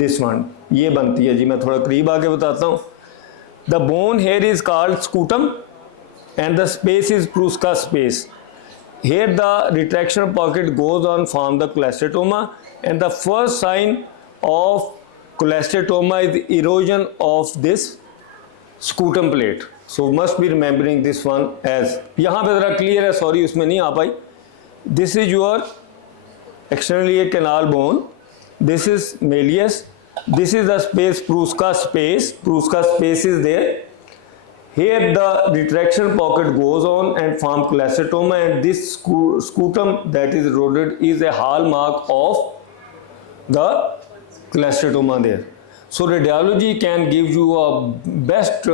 This one, ये बनती है जी। मैं थोड़ा करीब आके बताता हूँ। The bone here is called scutum and the space is Prussak space. Here the retraction pocket goes on form the cholesteatoma and the first sign of cholesteatoma is erosion of this scutum plate. So must be remembering this one as, यहाँ पे ज़रा clear है, sorry उसमें नहीं आ पाई. This is your externally canal bone. This is malleus. This is the space, Pruska space. Pruska space is there. Here the retraction pocket goes on and form cholesteatoma, and this scutum that is eroded is a hallmark of the cholesteatoma there. So radiology can give you a best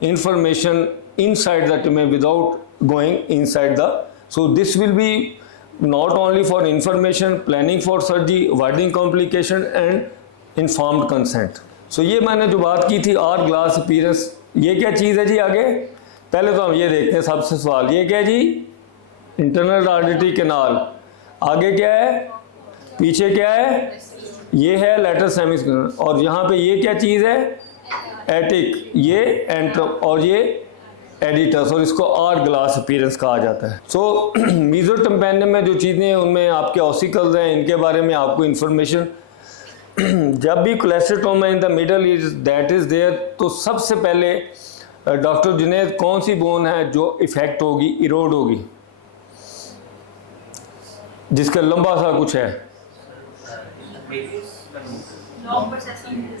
information inside the tumor without going inside the. So this will be not only for information, planning for surgery, avoiding complication and informed consent. So ये मैंने जो बात की थी are glass appearance, ये क्या चीज़ है जी? आगे पहले तो हम ये देखते हैं सबसे सवाल, ये क्या जी? Internal artery canal. आगे क्या है? पीछे क्या है? ये है लेटर सेमिस, और यहाँ पे ये क्या चीज़ है? एटिक, ये एंट्रम, और ये एडिटस, और इसको आर ग्लास अपीयरेंस कहा जाता है. सो मीजोटिम्पैनियम में जो चीज़ें हैं उनमें आपके ऑसिकल्स हैं, इनके बारे में आपको इन्फॉर्मेशन. जब भी cholesteatoma in the middle is that is there, तो सबसे पहले डॉक्टर जुनैद कौन सी बोन है जो इफेक्ट होगी, इरोड होगी, जिसका लंबा सा कुछ है,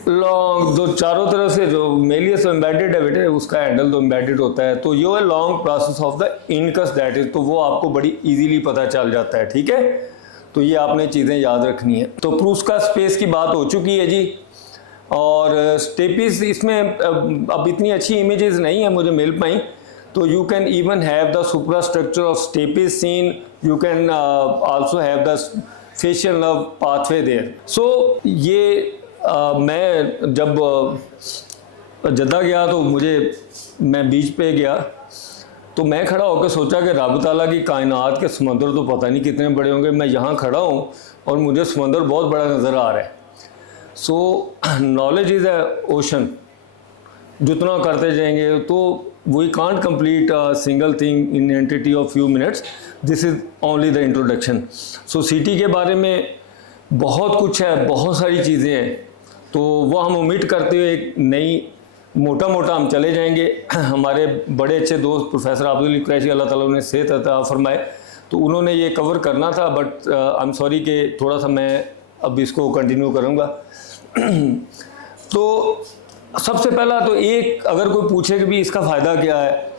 लॉन्ग, जो चारों तरफ से जो मेलियस एम्बेडेड है बेटे, उसका हैंडल तो एम्बेडेड होता है. तो ये है long process of the incus that is, तो वो आपको बड़ी इजीली पता चल जाता है. ठीक है, तो ये आपने चीज़ें याद रखनी है. तो प्रूस्का स्पेस की बात हो चुकी है जी, और स्टेपिस इसमें अब इतनी अच्छी इमेजेस नहीं है मुझे मिल पाई, तो you can even have the supra structure of stapes seen, you can also have the facial nerve pathway there. So ये मैं जब जद्दा गया तो मैं बीच पे गया, तो मैं खड़ा होकर सोचा कि रब ताला की कायनात के समंदर तो पता नहीं कितने बड़े होंगे, मैं यहाँ खड़ा हूँ और मुझे समंदर बहुत बड़ा नज़र आ रहा है. So knowledge is a ocean, जितना करते जाएंगे तो we can't complete a single thing in entity of few minutes. This is only the introduction. So CT के बारे में बहुत कुछ है, बहुत सारी चीज़ें हैं, तो वो हम उम्मीद करते हुए एक नई मोटा हम चले जाएंगे. हमारे बड़े अच्छे दोस्त प्रोफेसर अब्दुल कुरैशी, अल्लाह ताला उन्हें सेहत अता फरमाए, तो उन्होंने ये कवर करना था, बट आई एम सॉरी कि थोड़ा सा मैं अब इसको कंटिन्यू करूँगा. तो सबसे पहला तो एक, अगर कोई पूछे कि भी इसका फ़ायदा क्या है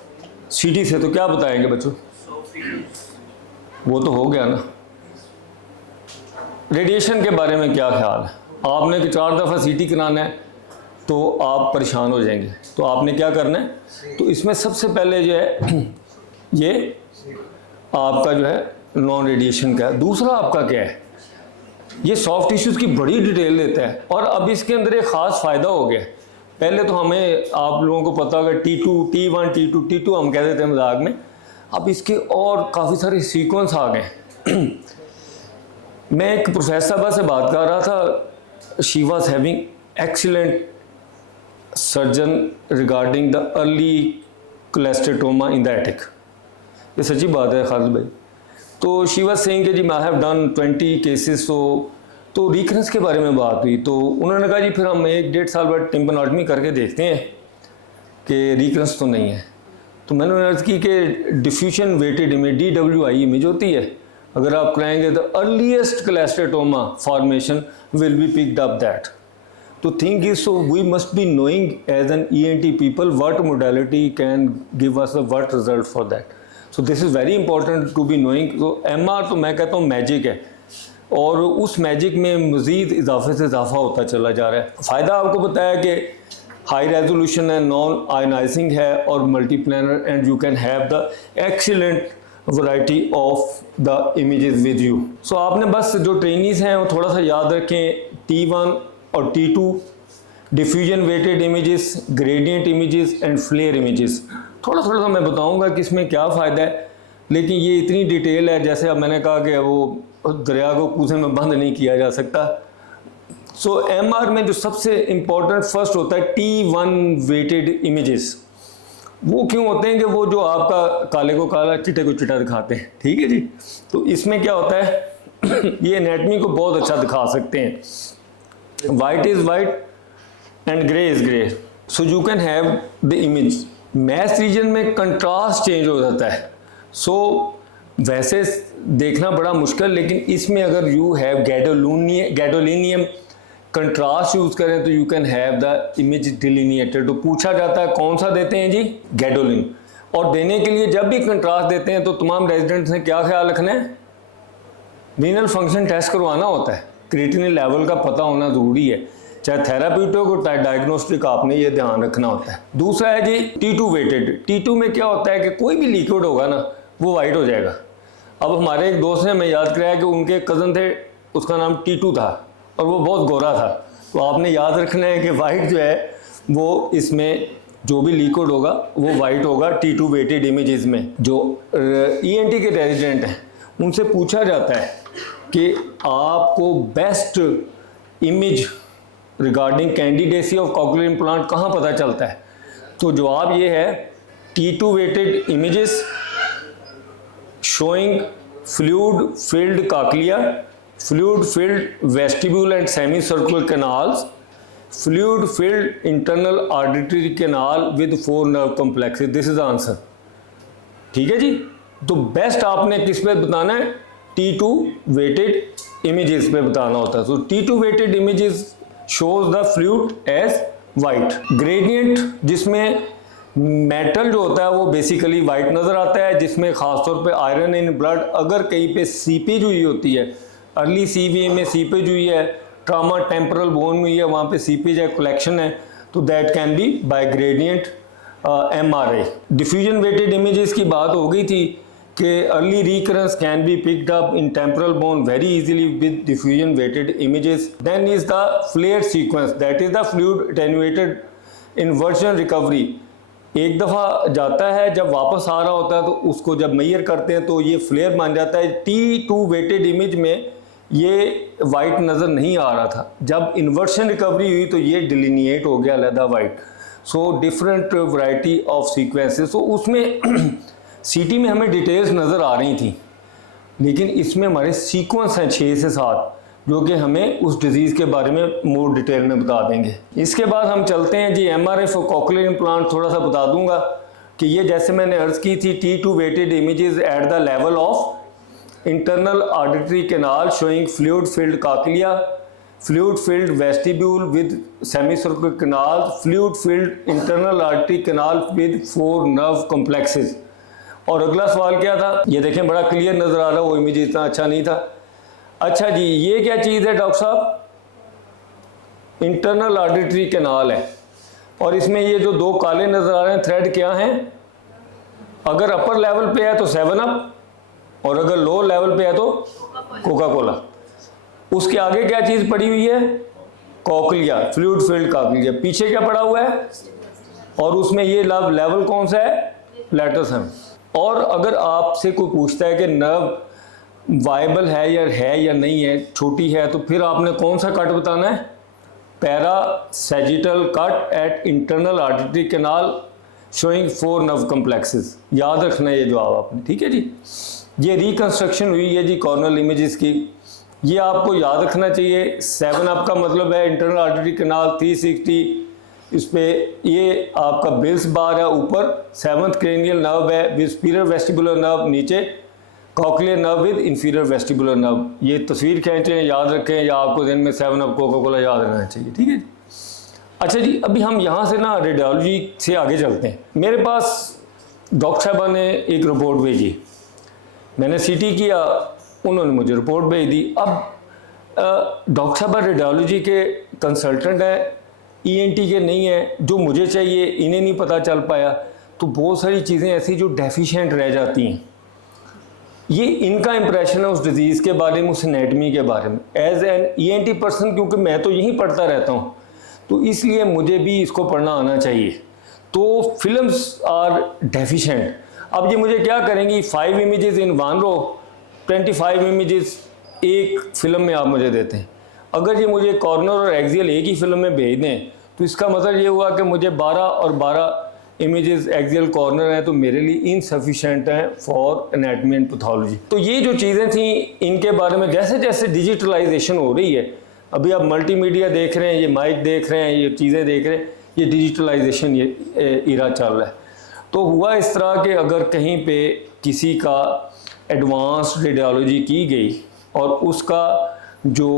सीटी से, तो क्या बताएंगे बच्चों? वो तो हो गया ना. रेडिएशन के बारे में क्या ख्याल है? आपने 4 दफ़ा सीटी कराना है तो आप परेशान हो जाएंगे, तो आपने क्या करना है? तो इसमें सबसे पहले जो है ये आपका जो है नॉन रेडिएशन का है. दूसरा आपका क्या है? ये सॉफ्ट टिश्यूज़ की बड़ी डिटेल देता है, और अब इसके अंदर एक ख़ास फ़ायदा हो गया. पहले तो हमें, आप लोगों को पता होगा, T2, T1, T2, T2 हम कह देते हैं मजाक में. अब इसके और काफ़ी सारे सीक्वेंस आ गए. मैं एक प्रोफेसर साहबा से बात कर रहा था, she was having excellent surgeon regarding the early cholesteatoma in the attic. ये सच्ची बात है खालिद भाई. तो शी वॉज सेइंग कि जी आई हैव डन 20 केसेस. तो रिकरेंस के बारे में बात हुई, तो उन्होंने कहा जी फिर हम 1-1.5 साल बाद टिम्पैनोटमी करके देखते हैं कि रिकरेंस तो नहीं है. तो मैंने अर्ज़ की कि diffusion weighted image, DWI image होती है, अगर आप कराएंगे तो earliest cholesteatoma formation will be picked up that. तो thing is, so we must be knowing as an ENT people what modality can give us what result for that. So this is very important to be knowing. तो MR तो मैं कहता हूँ magic है, और उस magic में मज़ीद इजाफे से इजाफा होता चला जा रहा है. फ़ायदा आपको बताया कि हाई रेजोल्यूशन है, नॉन आयनाइजिंग है, और multiplanar, and you can have the excellent variety of the images with you. So आपने बस जो ट्रेनीज़ हैं वो थोड़ा सा याद रखें, T1 और T2, diffusion weighted images, gradient images and flair images. थोड़ा सा मैं बताऊंगा कि इसमें क्या फ़ायदा है, लेकिन ये इतनी डिटेल है, जैसे अब मैंने कहा कि वो दरिया को कूजे में बंद नहीं किया जा सकता. सो MR में जो सबसे इम्पोर्टेंट फर्स्ट होता है T1 वेटेड इमेजेस. वो क्यों होते हैं कि वो जो आपका काले को काला, चिट्टे को चिट्टा दिखाते हैं. ठीक है जी. तो इसमें क्या होता है ये एनाटमी को बहुत अच्छा दिखा सकते हैं. White is white, and grey is grey, so you can have the image. मैथ रीजन में कंट्रास्ट चेंज हो जाता है, सो वैसे देखना बड़ा मुश्किल, लेकिन इसमें अगर you have gadolinium contrast use करें तो you can have the image delineated. तो पूछा जाता है कौन सा देते हैं जी, गैडोलिन। और देने के लिए जब भी कंट्रास्ट देते हैं तो तमाम रेजिडेंट्स ने क्या ख्याल रखना है, रीनल फंक्शन टेस्ट करवाना होता है, क्रिएटिनिन लेवल का पता होना ज़रूरी है, चाहे थेराप्यूटिक हो चाहे डायग्नोस्टिक, आपने ये ध्यान रखना होता है। दूसरा है जी T2 वेटेड। T2 में क्या होता है कि कोई भी लिक्विड होगा ना वो वाइट हो जाएगा। अब हमारे एक दोस्त ने हमें याद कराया कि उनके कज़न थे, उसका नाम T2 था और वो बहुत गोरा था, तो आपने याद रखना है कि वाइट जो है वो इसमें जो भी लिक्विड होगा वो वाइट होगा T2 वेटेड इमेजेस में। जो ENT के रेजिडेंट हैं उनसे पूछा जाता है कि आपको best image regarding candidacy of cochlear implant कहाँ पता चलता है, तो जवाब ये है T2 weighted images showing fluid filled cochlea, fluid filled vestibule and semicircular canals, fluid filled internal auditory canal with 4 nerve complexes. This is the answer. ठीक है जी। तो बेस्ट आपने किस पे बताना है, T2 weighted images पे बताना होता है। तो T2 weighted images shows the fluid as white. Gradient जिसमें मेटल जो होता है वो बेसिकली वाइट नज़र आता है, जिसमें ख़ासतौर पे आयरन इन ब्लड अगर कहीं पे सीपेज हुई होती है, अर्ली CVA में सीपेज हुई है, ट्रामा टेम्पोरल बोन में हुई है, वहाँ पे सीपेज है, कलेक्शन है, तो that can be by gradient MRI। Diffusion weighted images की बात हो गई थी कि early recurrence can be picked up in temporal bone very easily with diffusion weighted images. Then is the FLAIR sequence, that is the fluid attenuated inversion recovery. एक दफ़ा जाता है, जब वापस आ रहा होता है तो उसको जब मेजर करते हैं तो ये फ्लेयर मान जाता है। T2 वेटेड इमेज में ये वाइट नज़र नहीं आ रहा था, जब इन्वर्शन रिकवरी हुई तो ये डिलीनिएट हो गया अलहदा white. So different variety of sequences. तो उसमें CT में हमें डिटेल्स नज़र आ रही थी, लेकिन इसमें हमारे सीक्वेंस हैं 6 से 7 जो कि हमें उस डिजीज़ के बारे में मोर डिटेल में बता देंगे। इसके बाद हम चलते हैं जी MRI फॉर कॉक्लियर इम्प्लांट। थोड़ा सा बता दूंगा कि ये जैसे मैंने अर्ज़ की थी T2 weighted images at the level of internal auditory canal showing fluid filled cochlea, fluid filled vestibule with semicircular canal, fluid filled internal auditory canal with 4 nerve complexes. और अगला सवाल क्या था, ये देखें बड़ा क्लियर नज़र आ रहा, वो इमेज इतना अच्छा नहीं था। अच्छा जी, ये क्या चीज़ है डॉक्टर साहब, इंटरनल ऑडिटरी कैनाल है, और इसमें ये जो 2 काले नज़र आ रहे हैं थ्रेड क्या हैं, अगर अपर लेवल पे है तो 7 अप और अगर लो लेवल पे है तो कोका कोला। उसके आगे क्या चीज़ पड़ी हुई है, कॉक्लिया, फ्लूइड फिल्ड कॉक्लिया। पीछे क्या पड़ा हुआ है, और उसमें ये लेवल कौन सा है, प्लेटस है। और अगर आपसे कोई पूछता है कि नर्व वाइबल है या नहीं है, छोटी है, तो फिर आपने कौन सा कट बताना है, parasagittal cut at internal auditory canal showing 4 nerve complexes. याद रखना है ये जवाब आपने, ठीक है जी। ये रिकंस्ट्रक्शन हुई है जी कॉर्नल इमेजेस की, ये आपको याद रखना चाहिए। 7 अप का मतलब है इंटरनल ऑडिटरी कैनाल 360, इस पे ये आपका बिल्स बार है, ऊपर 7th क्रेनियल नर्व है विद सुपीरियर वेस्टिबुलर नर्व, नीचे cochlear nerve with inferior vestibular nerve. ये तस्वीर खींचें, याद रखें, या आपको दिन में 7 अप कोका कोला याद रहना चाहिए, ठीक है जी। अच्छा जी, अभी हम यहाँ से ना रेडियोलॉजी से आगे चलते हैं। मेरे पास डॉक्टर साहबा ने एक रिपोर्ट भेजी, मैंने CT किया, उन्होंने मुझे रिपोर्ट भेज दी। अब डॉक्टर साहबा रेडियोलॉजी के कंसल्टेंट हैं, ENT के नहीं है, जो मुझे चाहिए इन्हें नहीं पता चल पाया, तो बहुत सारी चीज़ें ऐसी जो डेफिशिएंट रह जाती हैं। ये इनका इंप्रेशन है उस डिज़ीज़ के बारे में, उस एनेटमी के बारे में। एज एन ENT पर्सन, क्योंकि मैं तो यहीं पढ़ता रहता हूँ, तो इसलिए मुझे भी इसको पढ़ना आना चाहिए। तो फिल्म्स आर डेफिशिएंट। अब ये मुझे क्या करेंगी, 5 इमेजेस इन 1 रो, 25 इमेजेस एक फिल्म में आप मुझे देते हैं। अगर ये मुझे कॉर्नर और एक्सियल एक ही फिल्म में भेज दें तो इसका मतलब ये हुआ कि मुझे 12 और 12 इमेजेस एक्सियल कॉर्नर हैं, तो मेरे लिए इनसफिशेंट हैं फॉर एनाटमी एंड पैथोलॉजी। तो ये जो चीज़ें थी इनके बारे में जैसे जैसे डिजिटलाइजेशन हो रही है, अभी आप मल्टीमीडिया देख रहे हैं, ये माइक देख रहे हैं, ये चीज़ें देख रहे हैं, ये डिजिटलाइजेशन ये इरा चल रहा है। तो हुआ इस तरह कि अगर कहीं पे किसी का एडवांस रेडियोलॉजी की गई और उसका जो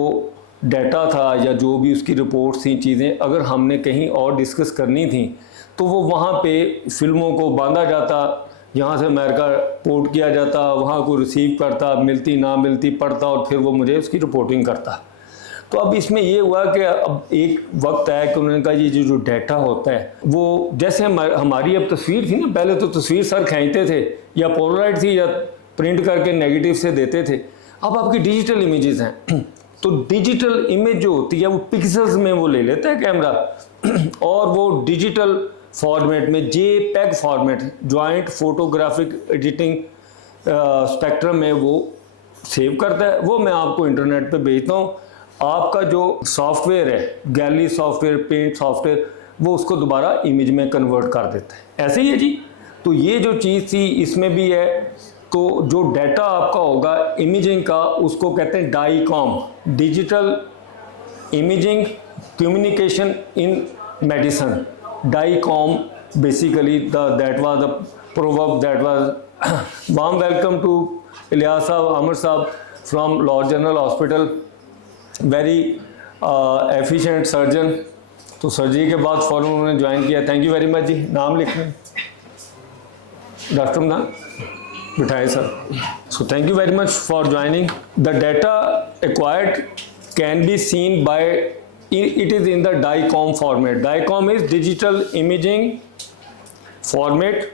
डाटा था या जो भी उसकी रिपोर्ट्स थी, चीज़ें अगर हमने कहीं और डिस्कस करनी थी तो वो वहाँ पे फिल्मों को बांधा जाता, यहाँ से अमेरिका पोर्ट किया जाता, वहाँ को रिसीव करता, मिलती ना मिलती पढ़ता और फिर वो मुझे उसकी रिपोर्टिंग करता। तो अब इसमें ये हुआ कि अब एक वक्त आया कि उन्होंने कहा ये जो डाटा होता है वो जैसे हमारी अब तस्वीर थी ना, पहले तो तस्वीर सर खींचते थे या पोलराइड थी या प्रिंट करके नेगेटिव से देते थे, अब आपकी डिजिटल इमेजेस हैं। तो डिजिटल इमेज जो होती है वो पिक्सल्स में वो ले लेता है कैमरा और वो डिजिटल फॉर्मेट में JPEG format, joint photographic editing spectrum में वो सेव करता है। वो मैं आपको इंटरनेट पे भेजता हूँ। आपका जो सॉफ्टवेयर है, गैलरी सॉफ्टवेयर, पेंट सॉफ्टवेयर, वो उसको दोबारा इमेज में कन्वर्ट कर देता है। ऐसे ही है जी। तो ये जो चीज़ थी इसमें भी है। तो जो डाटा आपका होगा इमेजिंग का, उसको कहते हैं DICOM, digital imaging communication in medicine. DICOM basically that was the proverb that was. Warm welcome to Ilyas साहब, आमिर साहब from Lord General Hospital, very efficient surgeon. तो सर्जरी के बाद फ़ौरन उन्होंने ज्वाइन किया। थैंक यू वेरी मच जी। नाम लिख लें, डॉक्टर नाम बिठाए sir. So thank you very much for joining. The data acquired can be seen by, it is in the DICOM format. DICOM is digital imaging format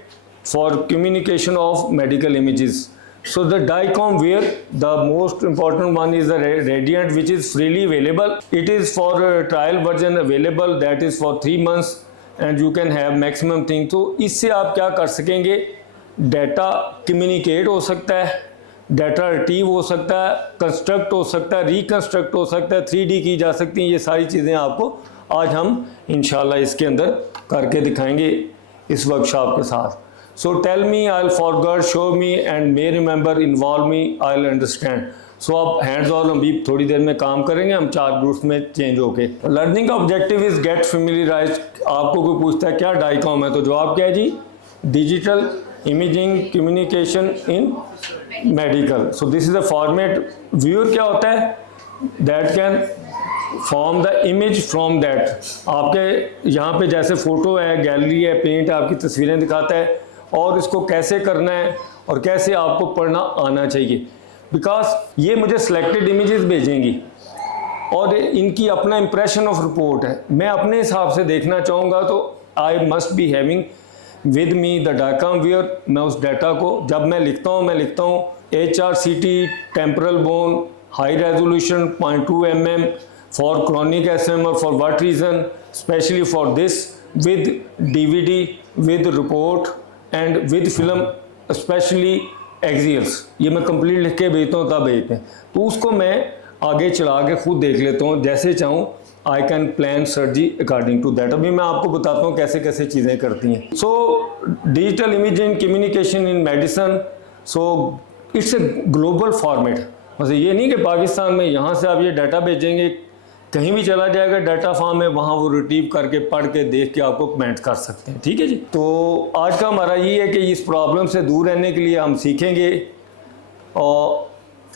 for communication of medical images. So the DICOM, where the most important one is the Radiant, which is freely available. It is for trial version available, that is for 3 months and you can have maximum thing. तो इससे आप क्या कर सकेंगे, data communicate हो सकता है, data retrieve हो सकता है, कंस्ट्रक्ट हो सकता है, रिकंस्ट्रक्ट हो सकता है, 3D की जा सकती हैं। ये सारी चीज़ें आपको आज हम इंशाल्लाह इसके अंदर करके दिखाएंगे इस वर्कशॉप के साथ। So tell me, I will forgot, show me and may remember, involve me, I will understand. So आप हैंड्स ऑन अभी थोड़ी देर में काम करेंगे हम 4 ग्रुप्स में चेंज होके। लर्निंग का ऑब्जेक्टिव इज गेट फेमिलियराइज। आपको कोई पूछता है क्या डाईकॉम है, तो जवाब क्या है जी, digital imaging communication in medical. So this is the format. Viewer क्या होता है, that can form the image from that. आपके यहाँ पे जैसे फ़ोटो है, गैलरी है, पेंट आपकी तस्वीरें दिखाता है और इसको कैसे करना है और कैसे आपको पढ़ना आना चाहिए। बिकॉज ये मुझे सिलेक्टेड इमेजेस भेजेंगी और इनकी अपना इम्प्रेशन ऑफ रिपोर्ट है। मैं अपने हिसाब से देखना चाहूँगा तो I must be having with me the DICOM viewer. मैं उस डाटा को जब मैं लिखता हूँ HRCT temporal bone high resolution 0.2 mm for chronic SMA, for what reason, specially for this, with DVD, with report and with film, specially axials. ये मैं complete लिख के भेजता हूँ, तब भेजते हैं। तो उसको मैं आगे चला के खुद देख लेता हूँ, जैसे चाहूँ I can plan surgery according to that. अभी मैं आपको बताता हूँ कैसे कैसे चीज़ें करती हैं। So digital imaging communication in medicine, so it's a global format. मतलब ये नहीं कि पाकिस्तान में यहाँ से आप ये डाटा भेजेंगे, कहीं भी चला जाएगा डाटा फॉर्म में, वहाँ वो रिट्रीव करके पढ़ के देख के आपको कमेंट कर सकते हैं। ठीक है जी। तो आज का हमारा ये है कि इस प्रॉब्लम से दूर रहने के लिए हम सीखेंगे। और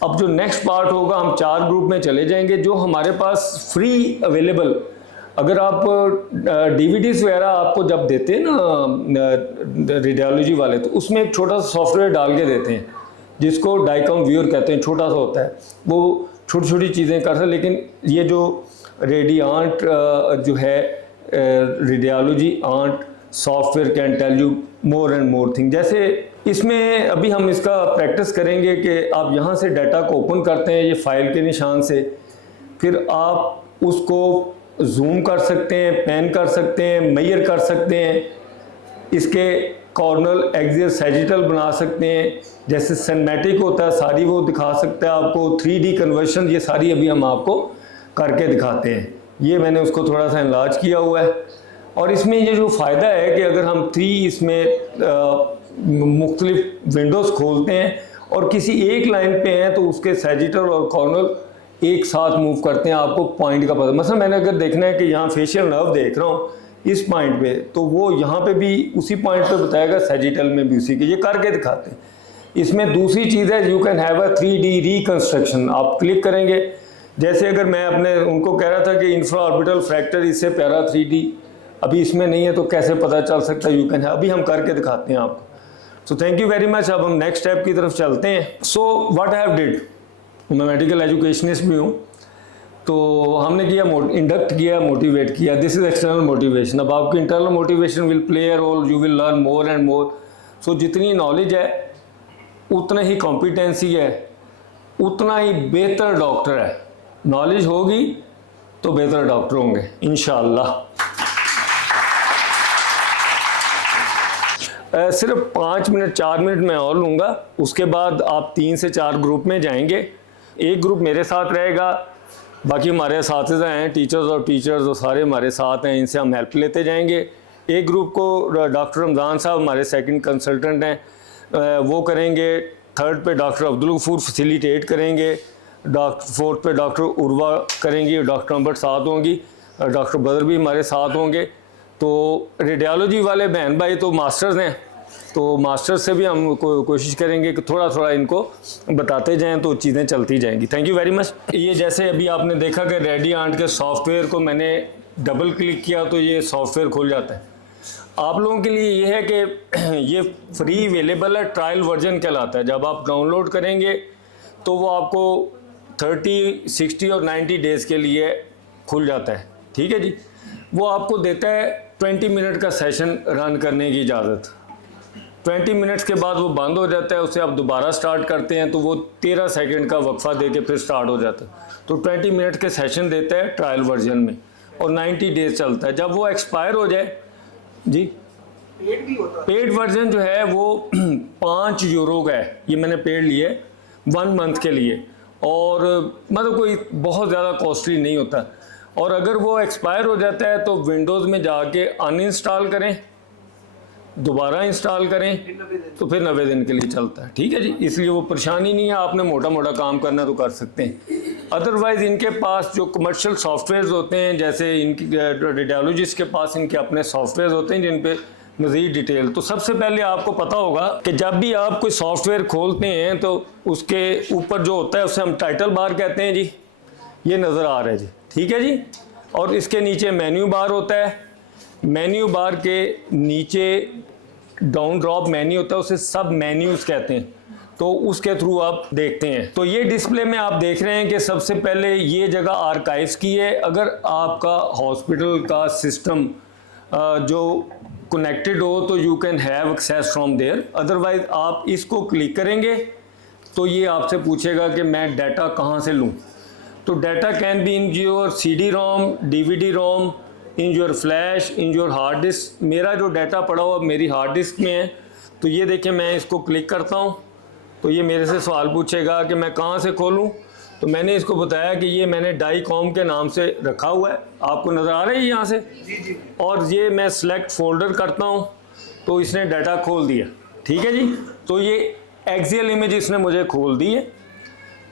अब जो नेक्स्ट पार्ट होगा, हम 4 ग्रुप में चले जाएंगे जो हमारे पास फ्री अवेलेबल। अगर आप DVDs वगैरह आपको जब देते हैं ना रेडियोलॉजी वाले, तो उसमें एक छोटा सा सॉफ्टवेयर डाल के देते हैं जिसको डाईकॉम व्यूअर कहते हैं। छोटा सा होता है, वो छोटी छोटी चीज़ें कर सकते। लेकिन ये जो रेडियांट जो है radiology and software can tell you more and more thing. जैसे इसमें अभी हम इसका प्रैक्टिस करेंगे कि आप यहाँ से डाटा को ओपन करते हैं ये फाइल के निशान से, फिर आप उसको जूम कर सकते हैं, पैन कर सकते हैं, मेजर कर सकते हैं, इसके कॉर्नल एक्सियल सैजिटल बना सकते हैं, जैसे सिनेमैटिक होता है सारी वो दिखा सकता है आपको, 3D कन्वर्शन, ये सारी अभी हम आपको करके दिखाते हैं। ये मैंने उसको थोड़ा सा इनलार्ज किया हुआ है। और इसमें ये जो फ़ायदा है कि अगर हम 3 इसमें मुख्तलिफ विंडोज़ खोलते हैं और किसी एक लाइन पे हैं तो उसके सैजिटल और कॉर्नल एक साथ मूव करते हैं, आपको पॉइंट का पता। मतलब मैंने अगर देखना है कि यहाँ फेशियल नर्व देख रहा हूँ इस पॉइंट पे, तो वो यहाँ पे भी उसी पॉइंट पे बताएगा, सैजिटल में भी उसी के, ये करके दिखाते हैं। इसमें दूसरी चीज़ है, you can have a 3D reconstruction. आप क्लिक करेंगे, जैसे अगर मैं अपने उनको कह रहा था कि इंफ्रा ऑर्बिटल फ्रैक्चर इससे प्यारा 3D अभी इसमें नहीं है, तो कैसे पता चल सकता है? यू कैन, अभी हम करके दिखाते हैं आपको। So thank you very much. अब हम नेक्स्ट स्टेप की तरफ चलते हैं। So what I have did, मैं मेडिकल एजुकेशनिस्ट भी हूँ, तो हमने किया इंडक्ट किया, मोटिवेट किया। This is external motivation. अब आपकी internal motivation will play a role, you will learn more and more. So जितनी नॉलेज है उतना ही कॉम्पिटेंसी है, उतना ही बेहतर डॉक्टर है। नॉलेज होगी तो बेहतर डॉक्टर होंगे इंशाअल्लाह। सिर्फ 5 मिनट 4 मिनट मैं और लूँगा, उसके बाद आप 3 से 4 ग्रुप में जाएंगे। एक ग्रुप मेरे साथ रहेगा, बाकी हमारे असातिज़ा हैं, टीचर्स और सारे हमारे साथ हैं, इनसे हम हेल्प लेते जाएंगे। एक ग्रुप को डॉक्टर रमज़ान साहब हमारे सेकंड कंसल्टेंट हैं, वो करेंगे। थर्ड पे डॉक्टर अब्दुल गफूर फैसिलिटेट करेंगे। फोर्थ पे डॉक्टर उर्वा करेंगी, डॉक्टर अम्बर साथ होंगी, डॉक्टर बदर भी हमारे साथ होंगे। तो रेडियोलॉजी वाले बहन भाई तो मास्टर्स हैं, तो मास्टर्स से भी हम कोशिश करेंगे कि थोड़ा थोड़ा इनको बताते जाएं, तो चीज़ें चलती जाएंगी। Thank you very much. ये जैसे अभी आपने देखा कि रेडिएंट के सॉफ्टवेयर को मैंने डबल क्लिक किया तो ये सॉफ्टवेयर खुल जाता है। आप लोगों के लिए ये है कि ये फ्री अवेलेबल है, ट्रायल वर्जन कहलाता है। जब आप डाउनलोड करेंगे तो वो आपको 30, 60 और 90 डेज़ के लिए खुल जाता है, ठीक है जी। वो आपको देता है 20 मिनट का सेशन रन करने की इजाज़त। 20 मिनट्स के बाद वो बंद हो जाता है, उसे आप दोबारा स्टार्ट करते हैं तो वो 13 सेकंड का वक्फा दे के फिर स्टार्ट हो जाता है। तो 20 मिनट के सेशन देता है ट्रायल वर्जन में, और 90 डेज चलता है। जब वो एक्सपायर हो जाए जी, पेड वर्जन जो है वो 5 यूरो का है, ये मैंने पेड लिए 1 मंथ के लिए, और मतलब कोई बहुत ज़्यादा कॉस्टली नहीं होता। और अगर वो एक्सपायर हो जाता है तो विंडोज़ में जाके अनइंस्टॉल करें, दोबारा इंस्टॉल करें, तो फिर 90 दिन के लिए चलता है, ठीक है जी। इसलिए वो परेशानी नहीं है, आपने मोटा मोटा काम करना तो कर सकते हैं। अदरवाइज़ इनके पास जो कमर्शियल सॉफ्टवेयर होते हैं, जैसे इनकी रेडियोलॉजिस्ट के पास इनके अपने सॉफ्टवेयर होते हैं जिन पे मज़ीद डिटेल। तो सबसे पहले आपको पता होगा कि जब भी आप कोई सॉफ्टवेयर खोलते हैं तो उसके ऊपर जो होता है उसे हम टाइटल बार कहते हैं जी, ये नज़र आ रहा है जी, ठीक है जी। और इसके नीचे मेन्यू बार होता है, मेन्यू बार के नीचे डाउन ड्रॉप मेन्यू होता है, उसे सब मेन्यूज़ कहते हैं, तो उसके थ्रू आप देखते हैं। तो ये डिस्प्ले में आप देख रहे हैं कि सबसे पहले ये जगह आर्काइव्स की है। अगर आपका हॉस्पिटल का सिस्टम जो कनेक्टेड हो तो you can have access from there, otherwise आप इसको क्लिक करेंगे तो ये आपसे पूछेगा कि मैं डाटा कहाँ से लूँ। तो data can be in your CD-ROM, DVD-ROM, in your flash, in your hard disk. मेरा जो डाटा पड़ा हुआ मेरी हार्ड डिस्क में है, तो ये देखिए मैं इसको क्लिक करता हूँ तो ये मेरे से सवाल पूछेगा कि मैं कहाँ से खोलूँ। तो मैंने इसको बताया कि ये मैंने डाईकॉम के नाम से रखा हुआ है, आपको नज़र आ रहा है यहाँ से जी। और ये मैं सिलेक्ट फोल्डर करता हूँ तो इसने डाटा खोल दिया, ठीक है जी। तो ये एक्सियल इमेज इसने मुझे खोल दी है।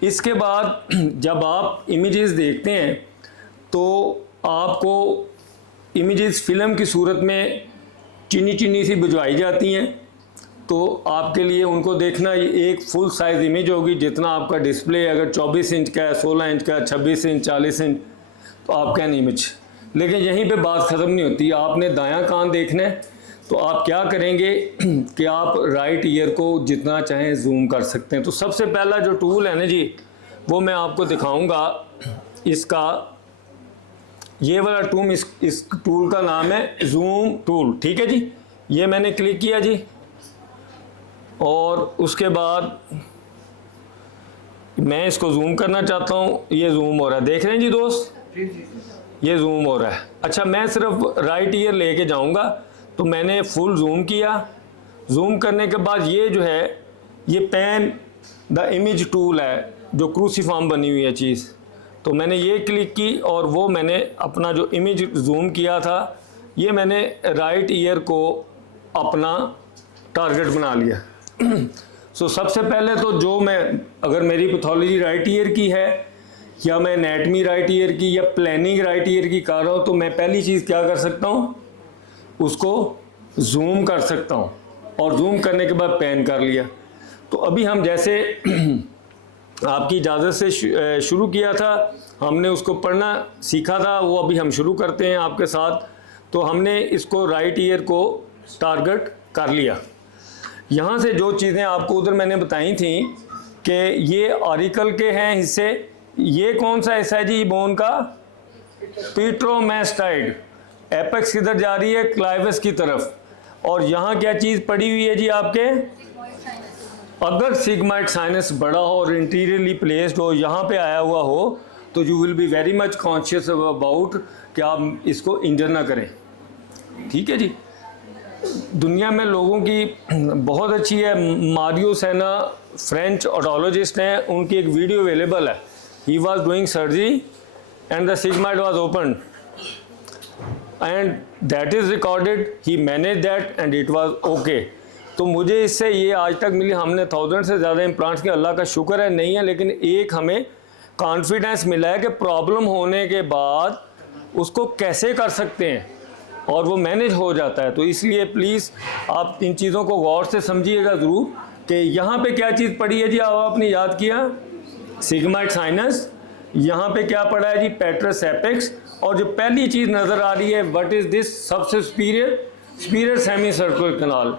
इसके बाद जब आप इमेजेस देखते हैं तो आपको इमेजेस फिल्म की सूरत में चिनी चिनी सी भिजवाई जाती हैं, तो आपके लिए उनको देखना एक फुल साइज़ इमेज होगी। जितना आपका डिस्प्ले अगर 24 इंच का है, 16 इंच का, 26 इंच, 40 इंच, तो आपका इमेज। लेकिन यहीं पे बात ख़त्म नहीं होती, आपने दायां कान देखना है। तो आप क्या करेंगे कि आप राइट ईयर को जितना चाहें जूम कर सकते हैं। तो सबसे पहला जो टूल है ना जी, वो मैं आपको दिखाऊंगा। इसका ये वाला टूल, इस टूल का नाम है जूम टूल, ठीक है जी। ये मैंने क्लिक किया जी, और उसके बाद मैं इसको जूम करना चाहता हूँ। ये जूम हो रहा है, देख रहे हैं जी दोस्त, ये जूम हो रहा है। अच्छा, मैं सिर्फ राइट ईयर लेके जाऊँगा, तो मैंने फुल जूम किया। जूम करने के बाद ये जो है, ये पैन द इमेज टूल है, जो क्रूसीफॉर्म बनी हुई है चीज़, तो मैंने ये क्लिक की और वो मैंने अपना जो इमेज जूम किया था, ये मैंने राइट ईयर को अपना टारगेट बना लिया। सो सबसे पहले तो जो मैं, अगर मेरी पैथोलॉजी राइट ईयर की है, या मैं एनाटमी राइट ईयर की या प्लानिंग राइट ईयर की कर रहा हूँ, तो मैं पहली चीज़ क्या कर सकता हूँ, उसको जूम कर सकता हूँ, और जूम करने के बाद पैन कर लिया। तो अभी हम जैसे आपकी इजाज़त से शुरू किया था, हमने उसको पढ़ना सीखा था, वो अभी हम शुरू करते हैं आपके साथ। तो हमने इसको राइट ईयर को टारगेट कर लिया। यहाँ से जो चीज़ें आपको उधर मैंने बताई थी कि ये ऑरिकल के हैं हिस्से, ये कौन सा हिस्सा है जी बोन का, पीट्रोमेस्टाइड। एपेक्स किधर जा रही है, क्लाइवस की तरफ। और यहाँ क्या चीज़ पड़ी हुई है जी आपके, अगर सिग्माइड साइनस बड़ा हो और इंटीरियरली प्लेस्ड हो, यहाँ पे आया हुआ हो, तो you will be very much conscious about कि आप इसको इंजर ना करें। ठीक है जी। दुनिया में लोगों की बहुत अच्छी है, मारियो सेना फ्रेंच ऑटोलॉजिस्ट हैं, उनकी एक वीडियो अवेलेबल है। He was doing surgery and the sigmoid was open and that is recorded, he manage that and it was okay. तो मुझे इससे ये आज तक मिली, हमने 1000 से ज़्यादा इम्प्लांट्स के, अल्लाह का शुक्र है नहीं है, लेकिन एक हमें कॉन्फिडेंस मिला है कि प्रॉब्लम होने के बाद उसको कैसे कर सकते हैं और वो मैनेज हो जाता है। तो इसलिए प्लीज़ आप इन चीज़ों को गौर से समझिएगा ज़रूर कि यहाँ पे क्या चीज़ पड़ी है जी, आपने याद किया सिग्माइड साइनस, यहाँ पे क्या पड़ा है जी, पेट्रस एपेक्स। और जो पहली चीज़ नज़र आ रही है, व्हाट इज़ दिस, सबसे सुपीरियर सेमी सर्कुलर कनाल।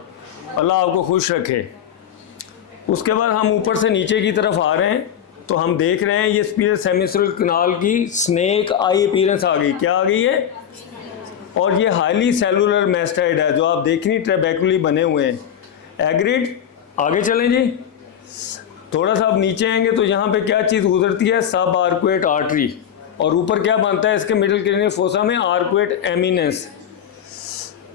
अल्लाह आपको खुश रखे। उसके बाद हम ऊपर से नीचे की तरफ आ रहे हैं, तो हम देख रहे हैं ये सुपीरियर सेमी सर्कुलर कनाल की स्नेक आई अपीयरेंस आ गई। क्या आ गई है, और ये हाईली सेलुलर मेस्टाइड है, जो आप देख रही ट्रेबेकुली बने हुए हैं। एग्रीड, आगे चलें जी। थोड़ा सा आप नीचे आएंगे तो यहाँ पे क्या चीज़ गुजरती है, सब आर्कुएट आर्टरी, और ऊपर क्या बनता है इसके मिडिल क्रेनियल फोसा में, आर्कुएट एमिनेंस।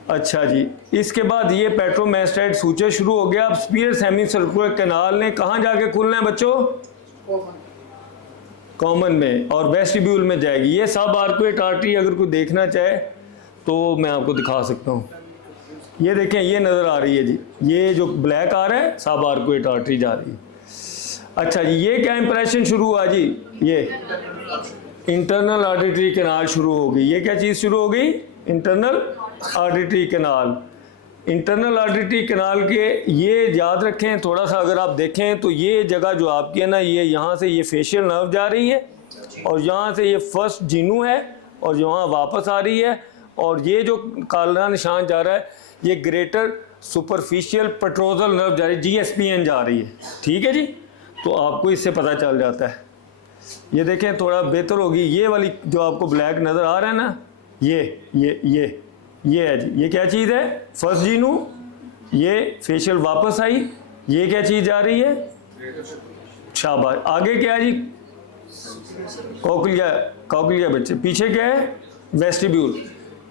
अच्छा जी, इसके बाद ये पेट्रोमेस्टाइड सूचर शुरू हो गया। अब सुपीरियर सेमी सर्कुलर कैनाल ने कहाँ जाके खुलना है बच्चों, कॉमन में, और वेस्टिब्यूल में जाएगी। ये सब आर्कुएट आर्टरी अगर कोई देखना चाहे तो मैं आपको दिखा सकता हूँ। ये देखें, ये नज़र आ रही है जी, ये जो ब्लैक आ रहा है सब आर्कुएट आर्टरी जा रही है। अच्छा जी, ये क्या इंप्रेशन शुरू हुआ जी, ये इंटरनल ऑडिटरी कैनाल शुरू हो गई। ये क्या चीज़ शुरू हो गई, internal auditory canal. Internal auditory canal के ये याद रखें थोड़ा सा, अगर आप देखें तो ये जगह जो आपकी है ना, ये यहाँ से ये फेशियल नर्व जा रही है, और यहाँ से ये फर्स्ट जीनू है, और यहाँ वापस आ रही है, और ये जो काला निशान जा रहा है ये ग्रेटर सुपरफिशियल पेट्रोजल नर्व जा रही है, GSPN जा रही है। ठीक है जी, तो आपको इससे पता चल जाता है। ये देखें थोड़ा बेहतर होगी, ये वाली जो आपको ब्लैक नज़र आ रहा है ना, ये है जी, ये क्या चीज़ है, फर्स्ट जीनू, ये फेशियल वापस आई, ये क्या चीज़ जा रही है, शाबाश। आगे क्या है जी, कॉकलिया बच्चे, पीछे क्या है, वेस्टिब्यूल।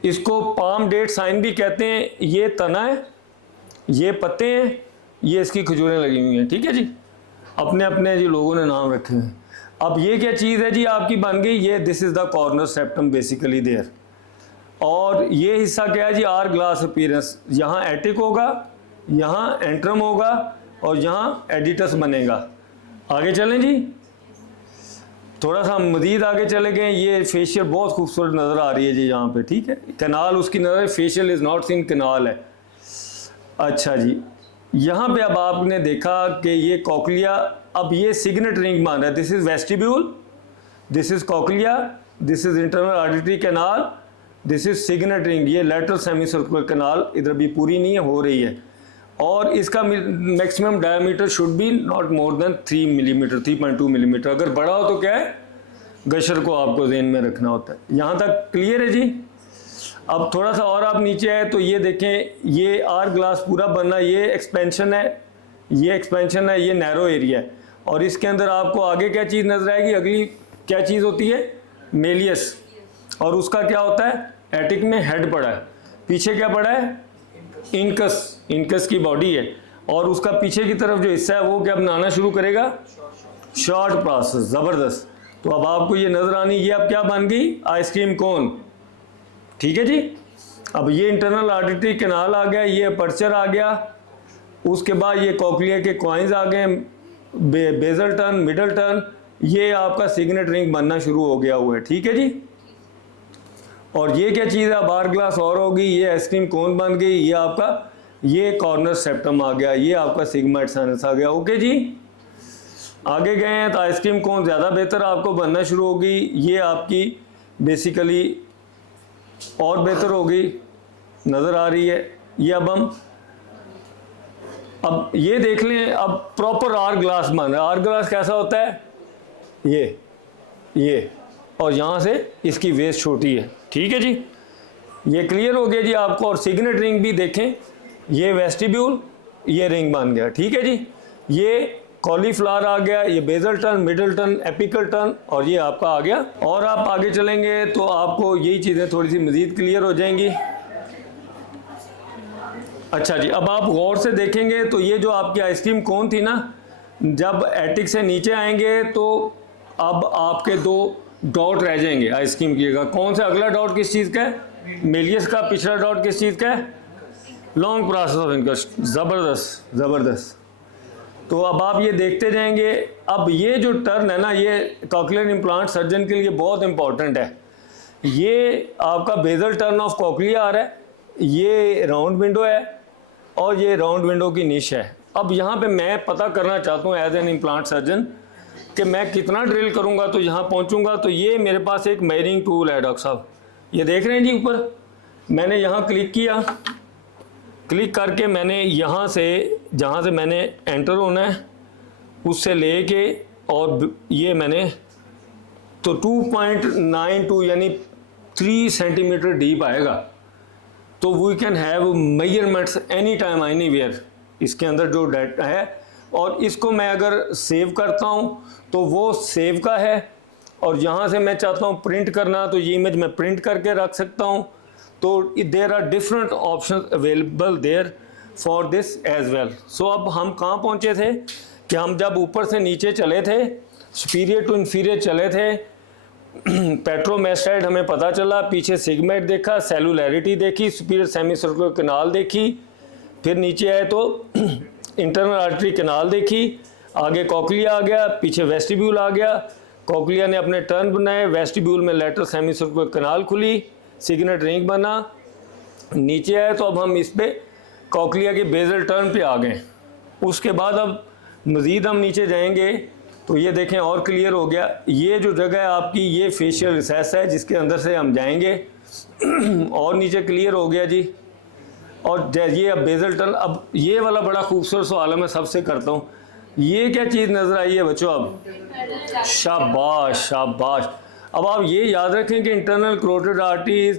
इसको पाम डेट साइन भी कहते हैं। ये तना है, ये पत्ते हैं, ये इसकी खजूरें लगी हुई हैं। ठीक है जी, अपने अपने जी लोगों ने नाम रखे हैं। अब ये क्या चीज़ है जी आपकी बन गई, ये this is the corner septum basically there. और ये हिस्सा क्या है जी, आर ग्लास अपीयरेंस। यहाँ एटिक होगा, यहाँ एंट्रम होगा, और यहाँ एडिटस बनेगा। आगे चलें जी, थोड़ा सा मज़ीद आगे चले गए। ये फेशियल बहुत खूबसूरत नज़र आ रही है जी यहाँ पे। ठीक है, कैनाल उसकी नज़र, facial is not seen, canal है। अच्छा जी, यहाँ पे अब आपने देखा कि ये कॉकलिया, अब ये सिग्नेट रिंग मान रहा है, this is vestibule, this is cochlea, this is internal auditory canal, this is signet ring. ये लेटरल सेमी सर्कुलर कैनाल इधर भी पूरी नहीं है, हो रही है, और इसका maximum diameter should be not more than 3 millimetre, 3.2 millimetre. अगर बड़ा हो तो क्या है, गशर को आपको ज़हन में रखना होता है। यहाँ तक क्लियर है जी। अब थोड़ा सा और आप नीचे आए तो ये देखें, ये आर ग्लास पूरा बनना, ये एक्सपेंशन है, ये एक्सपेंशन है, ये नैरो एरिया है, और इसके अंदर आपको आगे क्या चीज़ नजर आएगी, अगली क्या चीज़ होती है, मेलियस, और उसका क्या होता है, एटिक में हेड पड़ा है, पीछे क्या पड़ा है, इनकस की बॉडी है, और उसका पीछे की तरफ जो हिस्सा है वो क्या बनाना शुरू करेगा, शॉर्ट प्रोसेस। ज़बरदस्त। तो अब आपको ये नजर आनी, ये अब क्या बन गई, आइसक्रीम कोन। ठीक है जी। अब ये इंटरनल ऑडिटरी कैनाल आ गया, ये अपर्चर आ गया, उसके बाद ये कॉकलिया के कॉइन्स आ गए, बेजल टर्न, मिडल टर्न, ये आपका सिग्नेट रिंग बनना शुरू हो गया हुआ है, ठीक है जी। और ये क्या चीज़ है, बार ग्लास और होगी, ये आइसक्रीम कोन बन गई, ये आपका ये कॉर्नर सेप्टम आ गया, ये आपका सिग्माइड साइनस आ गया, ओके जी। आगे गए हैं तो आइसक्रीम कोन ज़्यादा बेहतर आपको बनना शुरू होगी, ये आपकी बेसिकली और बेहतर होगी, नज़र आ रही है। ये अब ये देख लें, अब प्रॉपर आर ग्लास बन रहा है। आर ग्लास कैसा होता है, ये और यहाँ से इसकी वेस्ट छोटी है, ठीक है जी। ये क्लियर हो गया जी आपको। और सिग्नेट रिंग भी देखें, ये वेस्टिब्यूल, ये रिंग बन गया, ठीक है जी। ये कॉलीफ्लावर आ गया, ये basal turn, middle turn, apical turn, और ये आपका आ गया। और आप आगे चलेंगे तो आपको यही चीज़ें थोड़ी सी मज़ीद क्लियर हो जाएंगी। अच्छा जी, अब आप गौर से देखेंगे तो ये जो आपकी आइसक्रीम कोन थी ना, जब एटिक से नीचे आएंगे तो अब आपके 2 डॉट रह जाएंगे आइसक्रीम की जगह। कौन सा अगला डॉट किस चीज़ का है, मेलियस का। पिछला डॉट किस चीज़ का है, लॉन्ग प्रोसेस ऑफ इनकस्ट। ज़बरदस्त। तो अब आप ये देखते जाएंगे। अब ये जो टर्न है ना, ये कॉक्लियर इम्प्लांट सर्जन के लिए बहुत इंपॉर्टेंट है। ये आपका बेजल टर्न ऑफ कॉक्लिया आ रहा है, ये राउंड विंडो है और ये राउंड विंडो की निश है। अब यहाँ पे मैं पता करना चाहता हूँ एज एन इम्प्लांट सर्जन कि मैं कितना ड्रिल करूँगा तो यहाँ पहुँचूँगा। तो ये मेरे पास एक मेजरिंग टूल है डॉक्टर साहब, ये देख रहे हैं जी ऊपर। मैंने यहाँ क्लिक किया, क्लिक करके मैंने यहाँ से, जहाँ से मैंने एंटर होना है उससे लेके, और ये मैंने तो 2.92 यानी 3 सेंटीमीटर डीप आएगा। तो we can have measurements any time anywhere, इसके अंदर जो डाटा है। और इसको मैं अगर सेव करता हूँ तो वो सेव का है, और यहाँ से मैं चाहता हूँ प्रिंट करना तो ये इमेज मैं प्रिंट करके रख सकता हूँ। तो there are different option available there for this as well. So अब हम कहाँ पहुँचे थे कि हम जब ऊपर से नीचे चले थे, सुपीरियर टू इन्फीरियर चले थे, पेट्रोमेस्टाइड हमें पता चला, पीछे सिगमेट देखा, सेलुलैरिटी देखी, सुपीरियर सेमी सर्कुलर कैनाल देखी, फिर नीचे आए तो इंटरनल आर्टरी कैनाल देखी, आगे कॉक्लिया आ गया, पीछे वेस्टिब्यूल आ गया, कॉक्लिया ने अपने टर्न बनाए, वेस्टिब्यूल में लेटरल सेमी सर्कुलर कैनाल खुली, सिग्नेट रिंग बना, नीचे आए तो अब हम इस पे कॉक्लिया के बेजल टर्न पे आ गए। उसके बाद अब मज़ीद हम नीचे जाएंगे तो ये देखें और क्लियर हो गया। ये जो जगह है आपकी, ये फेशियल रिसेस है जिसके अंदर से हम जाएंगे और नीचे क्लियर हो गया जी। और ये अब बेजल टर्न। अब ये वाला बड़ा खूबसूरत सवाल है, मैं सबसे करता हूँ, ये क्या चीज़ नज़र आई है बच्चों? अब शाबाश शाबाश। अब आप ये याद रखें कि internal carotid artery is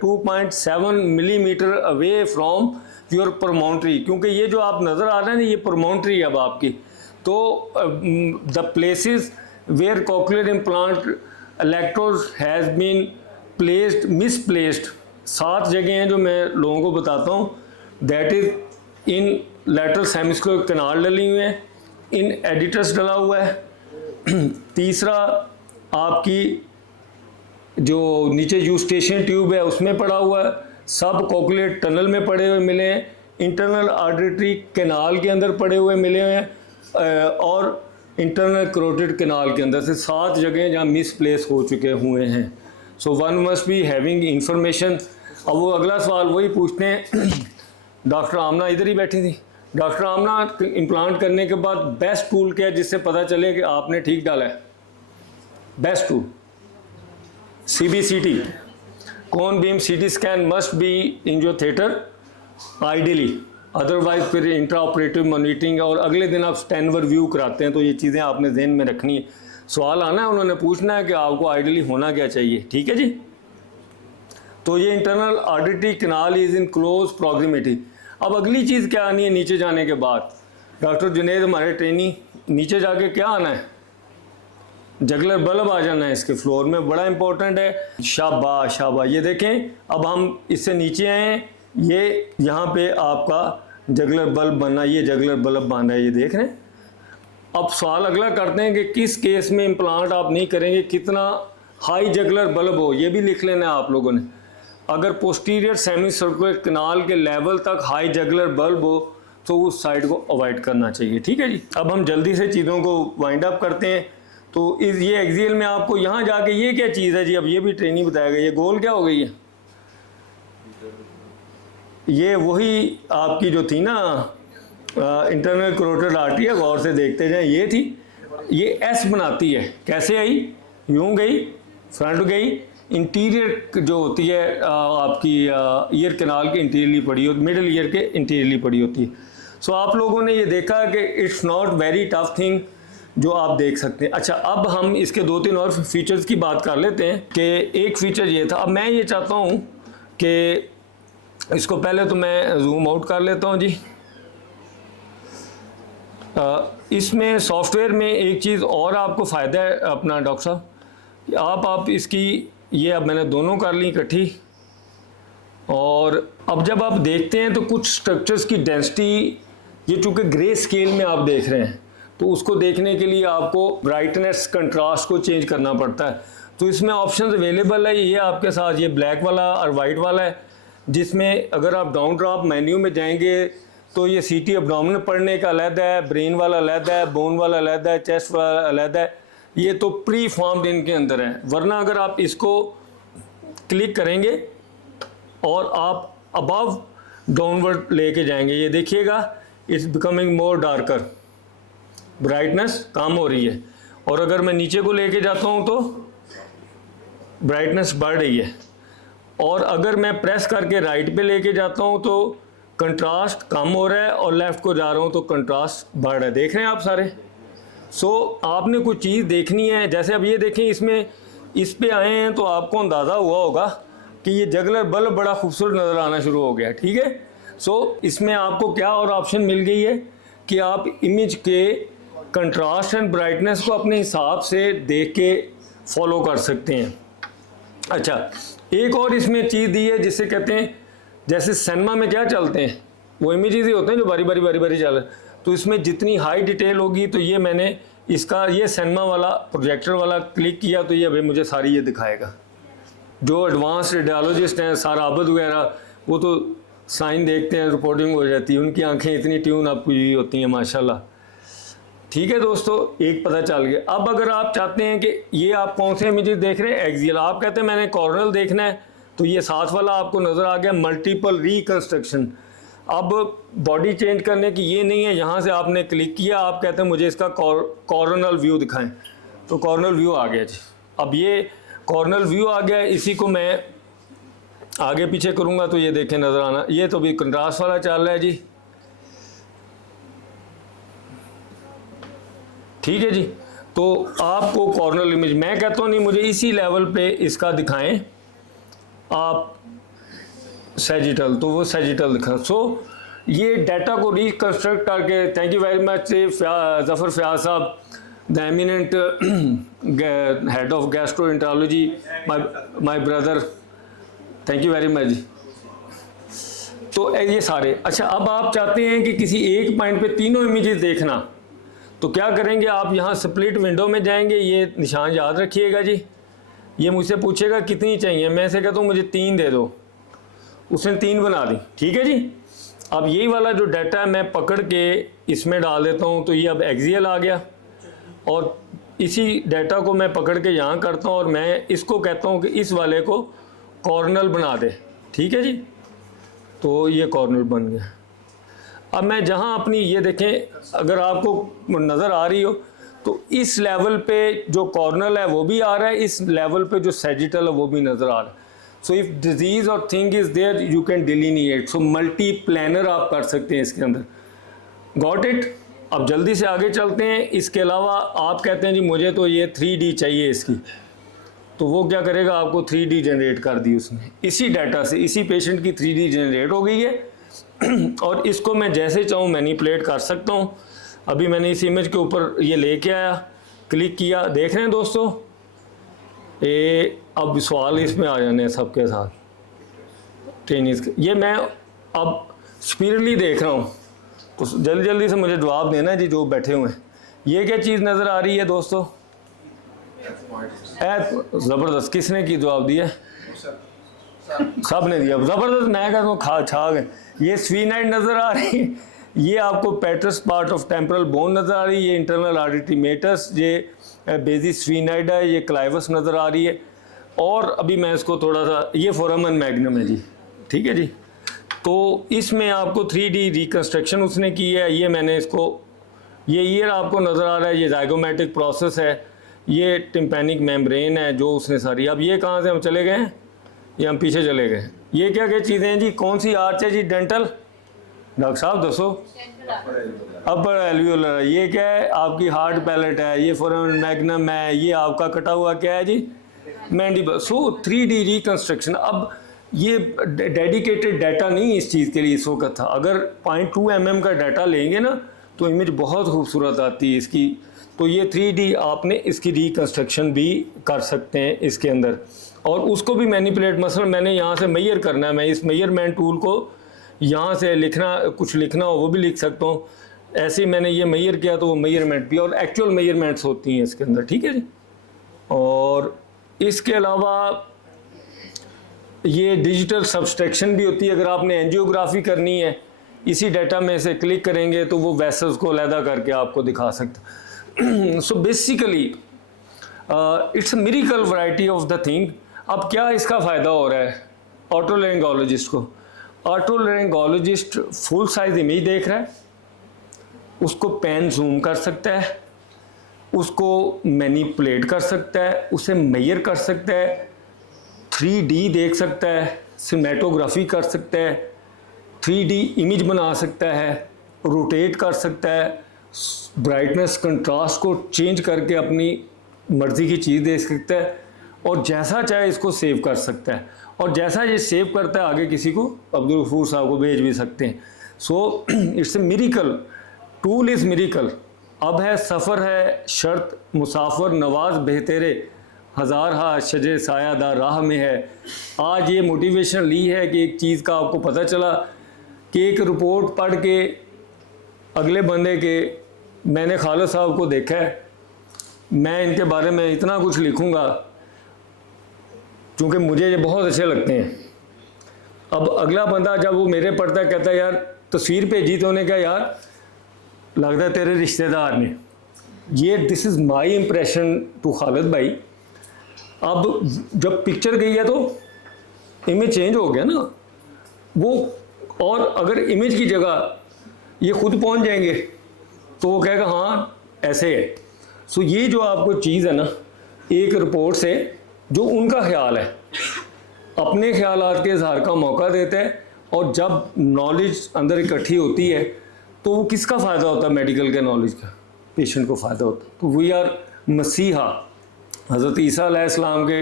2.7 millimetre away from your promontory, क्योंकि ये जो आप नज़र आ रहे हैं ना, ये प्रोमोन्ट्री है अब आपकी। तो the places where cochlear implant electrode has been placed misplaced, 7 जगह हैं जो मैं लोगों को बताता हूँ। That is in lateral semicircular canal डली हुए हैं, इन एडिटस डला हुआ है। तीसरा आपकी जो नीचे यूस्टेशन ट्यूब है उसमें पड़ा हुआ है, सब कॉक्लियर टनल में पड़े हुए मिले हैं, इंटरनल आर्टरी कैनाल के अंदर पड़े हुए मिले हुए हैं, और इंटरनल करोटिड कैनाल के अंदर से 7 जगह जहाँ मिसप्लेस हो चुके हुए हैं। So one must be having information. अब वो अगला सवाल वही पूछते हैं। डॉक्टर आमना इधर ही बैठी थी। डॉक्टर आमना, इम्प्लांट करने के बाद बेस्ट टूल क्या है जिससे पता चले कि आपने ठीक डाला है? Best tool CBCT, cone beam CT scan must be in your theatre ideally, otherwise फिर इंट्रा ऑपरेटिव मॉनिटरिंग और अगले दिन आप स्टेनवर व्यू कराते हैं। तो ये चीज़ें आपने ध्यान में रखनी है। सवाल आना है, उन्होंने पूछना है कि आपको आइडियली होना क्या चाहिए, ठीक है जी। तो ये internal artery canal is in close proximity. अब अगली चीज़ क्या आनी है नीचे जाने के बाद? डॉक्टर जुनेद हमारे ट्रेनी, नीचे जाके क्या आना है? जगलर बल्ब आ जाना है इसके फ्लोर में, बड़ा इंपॉर्टेंट है। शाबाश शाबाश। ये देखें, अब हम इससे नीचे आए हैं, ये यहाँ पे आपका जगलर बल्ब बना, ये जगलर बल्ब बना है, ये देख रहे हैं। अब सवाल अगला करते हैं कि किस केस में इम्प्लांट आप नहीं करेंगे, कितना हाई जगलर बल्ब हो, ये भी लिख लेना है आप लोगों ने। अगर पोस्टीरियर सेमी सर्कुलर कैनाल के लेवल तक हाई जगलर बल्ब हो तो उस साइड को अवॉइड करना चाहिए, ठीक है जी। अब हम जल्दी से चीज़ों को वाइंड अप करते हैं। तो इस ये एक्सियल में आपको यहाँ जाके ये क्या चीज़ है जी, अब ये भी ट्रेनिंग बताया गया, ये गोल क्या हो गई है, ये वही आपकी जो थी ना इंटरनल करोटिड आर्टरी है, गौर से देखते जाएं, ये थी, ये एस बनाती है, कैसे आई, यूं गई, फ्रंट गई, इंटीरियर जो होती है आपकी ईयर कैनाल के इंटीरियरली पड़ी होती, मिडिल ईयर के इंटीरियरली पड़ी होती है। सो आप लोगों ने ये देखा कि it's not very tough thing जो आप देख सकते हैं। अच्छा, अब हम इसके 2-3 और फीचर्स की बात कर लेते हैं कि एक फीचर ये था, अब मैं ये चाहता हूँ कि इसको पहले तो मैं जूम आउट कर लेता हूँ जी। इसमें सॉफ्टवेयर में एक चीज़ और आपको फ़ायदा है अपना डॉक्टर साहब, आप इसकी ये अब मैंने दोनों कर ली इकट्ठी, और अब जब आप देखते हैं तो कुछ स्ट्रक्चर्स की डेंसिटी, ये चूँकि ग्रे स्केल में आप देख रहे हैं, तो उसको देखने के लिए आपको ब्राइटनेस कंट्रास्ट को चेंज करना पड़ता है। तो इसमें ऑप्शंस अवेलेबल है, ये आपके साथ ये ब्लैक वाला और वाइट वाला है, जिसमें अगर आप डाउन ड्रॉप मेन्यू में जाएंगे तो ये सीटी एब्डोमिनल पढ़ने का अलग है, ब्रेन वाला अलग है, बोन वाला अलग है, चेस्ट वाला अलग है, ये तो प्री फॉर्म्ड इनके अंदर है। वरना अगर आप इसको क्लिक करेंगे और आप अबव डाउनवर्ड लेके जाएंगे, ये देखिएगा it's becoming more darker, brightness कम हो रही है, और अगर मैं नीचे को लेके जाता हूँ तो ब्राइटनेस बढ़ रही है, और अगर मैं प्रेस करके राइट पे लेके जाता हूँ तो कंट्रास्ट कम हो रहा है, और लेफ़्ट को जा रहा हूँ तो कंट्रास्ट बढ़ रहा है। देख रहे हैं आप सारे। सो आपने कुछ चीज़ देखनी है, जैसे अब ये देखें, इसमें इस पे आए हैं तो आपको अंदाज़ा हुआ होगा कि ये जगलर बल्ब बड़ा खूबसूरत नज़र आना शुरू हो गया, ठीक है। सो इसमें आपको क्या और ऑप्शन मिल गई है कि आप इमेज के कंट्रास्ट एंड ब्राइटनेस को अपने हिसाब से देख के फॉलो कर सकते हैं। अच्छा, एक और इसमें चीज़ दी है जिसे कहते हैं, जैसे सिनेमा में क्या चलते हैं, वो इमेजेस ही होते हैं जो बारी बारी चल रहे हैं, तो इसमें जितनी हाई डिटेल होगी, तो ये मैंने इसका ये सिनेमा वाला प्रोजेक्टर वाला क्लिक किया तो ये अभी मुझे सारी ये दिखाएगा। जो एडवांस रेडियोलॉजिस्ट हैं, सारा आबद वगैरह, वो तो साइन देखते हैं, रिपोर्टिंग हो जाती है, उनकी आंखें इतनी ट्यून आपको ये होती हैं माशाल्लाह। ठीक है दोस्तों, एक पता चल गया। अब अगर आप चाहते हैं कि ये आप कौन से इमेजेस देख रहे हैं, एक्सियल, आप कहते हैं मैंने कॉर्नल देखना है, तो ये साथ वाला आपको नज़र आ गया, मल्टीपल रिकंस्ट्रक्शन। अब बॉडी चेंज करने की ये नहीं है, यहाँ से आपने क्लिक किया, आप कहते हैं मुझे इसका कॉर्नल व्यू दिखाएं, तो कॉर्नल व्यू आ गया जी। अब ये कॉर्नल व्यू आ गया, इसी को मैं आगे पीछे करूँगा तो ये देखें नज़र आना, ये तो भी कंट्रास्ट वाला चल रहा है जी, ठीक है जी। तो आपको कॉर्नर इमेज, मैं कहता हूँ नहीं, मुझे इसी लेवल पे इसका दिखाएं आप सैजिटल, तो वो सैजिटल दिखा। सो ये डाटा को रिकंस्ट्रक्ट करके, thank you very much Zafar Fayaz साहब, the eminent head of gastroenterology, my brother, thank you very much. तो ये सारे, अच्छा, अब आप चाहते हैं कि किसी एक पॉइंट पे तीनों इमेजेस देखना, तो क्या करेंगे, आप यहाँ स्प्लिट विंडो में जाएंगे, ये निशान याद रखिएगा जी। ये मुझसे पूछेगा कितनी चाहिए, मैं ऐसे कहता हूँ मुझे 3 दे दो, उसने 3 बना दी, ठीक है जी। अब यही वाला जो डाटा है मैं पकड़ के इसमें डाल देता हूँ, तो ये अब एक्सियल आ गया, और इसी डाटा को मैं पकड़ के यहाँ करता हूँ और मैं इसको कहता हूँ कि इस वाले को कॉर्नल बना दे, ठीक है जी। तो ये कॉर्नल बन गया। अब मैं जहाँ अपनी ये देखें, अगर आपको नज़र आ रही हो तो इस लेवल पे जो कॉर्नल है वो भी आ रहा है, इस लेवल पे जो सैजिटल है वो भी नज़र आ रहा है। सो इफ़ डिजीज़ और thing is there you can delineate, so multi planar आप कर सकते हैं इसके अंदर। Got it. अब जल्दी से आगे चलते हैं। इसके अलावा आप कहते हैं जी मुझे तो ये 3D चाहिए इसकी, तो वो क्या करेगा, आपको 3D जनरेट कर दी उसने, इसी डाटा से, इसी पेशेंट की 3D जनरेट हो गई है और इसको मैं जैसे चाहूँ मैनिपुलेट कर सकता हूँ। अभी मैंने इस इमेज के ऊपर ये लेके आया, क्लिक किया, देख रहे हैं दोस्तों, अब सवाल इसमें आ जाने हैं सबके साथ ट्रेनिंग। ये मैं अब स्पीडली देख रहा हूँ, तो जल्दी जल्दी से मुझे जवाब देना है जी जो बैठे हुए हैं। ये क्या चीज़ नज़र आ रही है दोस्तों? ज़बरदस्त, किसने की जवाब दिया? सब ने दिया, ज़बरदस्त। मैं कहता हूँ छा गए। ये स्फीनाइड नज़र आ रही है, ये आपको पेट्रस पार्ट ऑफ टेम्पोरल बोन नज़र आ रही है, ये इंटरनल आर्टरी मेटस, ये बेजिस्फीनाइड है, ये क्लाइवस नज़र आ रही है। और अभी मैं इसको थोड़ा सा, ये फोरामन मैग्नम है जी, ठीक है जी। तो इसमें आपको 3D रिकन्स्ट्रक्शन उसने की है। ये मैंने इसको, ये ईयर आपको नज़र आ रहा है, ये जाइगोमेटिक प्रोसेस है, ये टिम्पैनिक मेम्ब्रेन है जो उसने सारी। अब ये कहाँ से हम चले गए हैं, ये हम पीछे चले गए। ये क्या क्या चीज़ें हैं जी, कौन सी आर्च है जी, डेंटल, डॉक्टर साहब दसो। अपर एल्वियोलर, ये क्या है आपकी हार्ड पैलेट है, ये फोरामन मैग्नम है, ये आपका कटा हुआ क्या है जी, मैंडिबल। सो 3D रिकन्स्ट्रक्शन। अब ये डेडिकेटेड डाटा नहीं इस चीज़ के लिए इस वक्त था। अगर 0.2 mm का डाटा लेंगे ना तो इमेज बहुत खूबसूरत आती है इसकी। तो ये 3D आपने इसकी रिकन्स्ट्रक्शन भी कर सकते हैं इसके अंदर, और उसको भी मैनिपुलेट। मसलन मैंने यहाँ से मेजर करना है, मैं इस मेजरमेंट टूल को यहाँ से लिखना, कुछ लिखना हो वो भी लिख सकता हूँ। ऐसे ही मैंने ये मेजर किया तो वो मेजरमेंट भी, और एक्चुअल मेजरमेंट्स होती हैं इसके अंदर, ठीक है जी। और इसके अलावा ये डिजिटल सब्सट्रैक्शन भी होती है। अगर आपने एंजियोग्राफी करनी है, इसी डाटा में से क्लिक करेंगे तो वो वेसल्स को अलहदा करके आपको दिखा सकता। So basically it's a miracle variety of the thing. अब क्या इसका फ़ायदा हो रहा है ऑटोलैरिंगोलॉजिस्ट को? ऑटोलैरिंगोलॉजिस्ट फुल साइज इमेज देख रहा है, उसको पेन जूम कर सकता है, उसको मैनिपुलेट कर सकता है, उसे मेजर कर सकता है, 3D देख सकता है, सिनेमेटोग्राफी कर सकता है, 3D इमेज बना सकता है, रोटेट कर सकता है, ब्राइटनेस कंट्रास्ट को चेंज करके अपनी मर्ज़ी की चीज़ देख सकता है, और जैसा चाहे इसको सेव कर सकता है। और जैसा ये सेव करता है आगे किसी को, अब्दुल गफूर साहब को भेज भी सकते हैं। So it's a miracle, tool is miracle. अब है सफ़र है शर्त मुसाफिर नवाज बेहतेरे, हज़ार हा शजे सायादार राह में है। आज ये मोटिवेशन ली है कि एक चीज़ का आपको पता चला कि एक रिपोर्ट पढ़ के अगले बंदे के, मैंने खालिद साहब को देखा है, मैं इनके बारे में इतना कुछ लिखूँगा क्योंकि मुझे ये बहुत अच्छे लगते हैं। अब अगला बंदा जब वो मेरे पढ़ता है कहता है यार तस्वीर भेजी, तो उन्हें क्या यार लगता है तेरे रिश्तेदार ने। ये this is my impression to Khalid भाई। अब जब पिक्चर गई है तो इमेज चेंज हो गया ना वो, और अगर इमेज की जगह ये खुद पहुंच जाएंगे तो वो कहेगा हाँ ऐसे है। सो ये जो आपको चीज़ है ना, एक रिपोर्ट से जो उनका ख्याल है, अपने ख्यालात के इजहार का मौका देता है, और जब नॉलेज अंदर इकट्ठी होती है तो वो किसका फ़ायदा होता है? मेडिकल के नॉलेज का पेशेंट को फ़ायदा होता है। तो वी आर मसीहा, हज़रत ईसा अलैहिस्सलाम के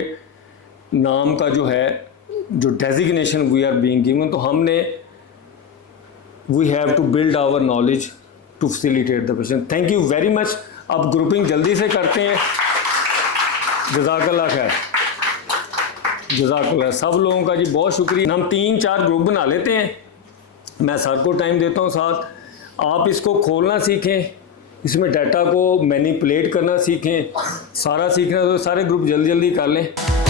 नाम का जो है जो designation we are being given, तो हमने we have to build our knowledge to facilitate the patient. Thank you very much. अब ग्रुपिंग जल्दी से करते हैं। जज़ाकल्लाह खैर, जज़ाकल्लाह। सब लोगों का जी बहुत शुक्रिया। हम 3-4 ग्रुप बना लेते हैं, मैं सर को टाइम देता हूँ साथ। आप इसको खोलना सीखें, इसमें डाटा को मैनिपुलेट करना सीखें, सारा सीखना। तो सारे ग्रुप जल्दी जल्दी कर लें।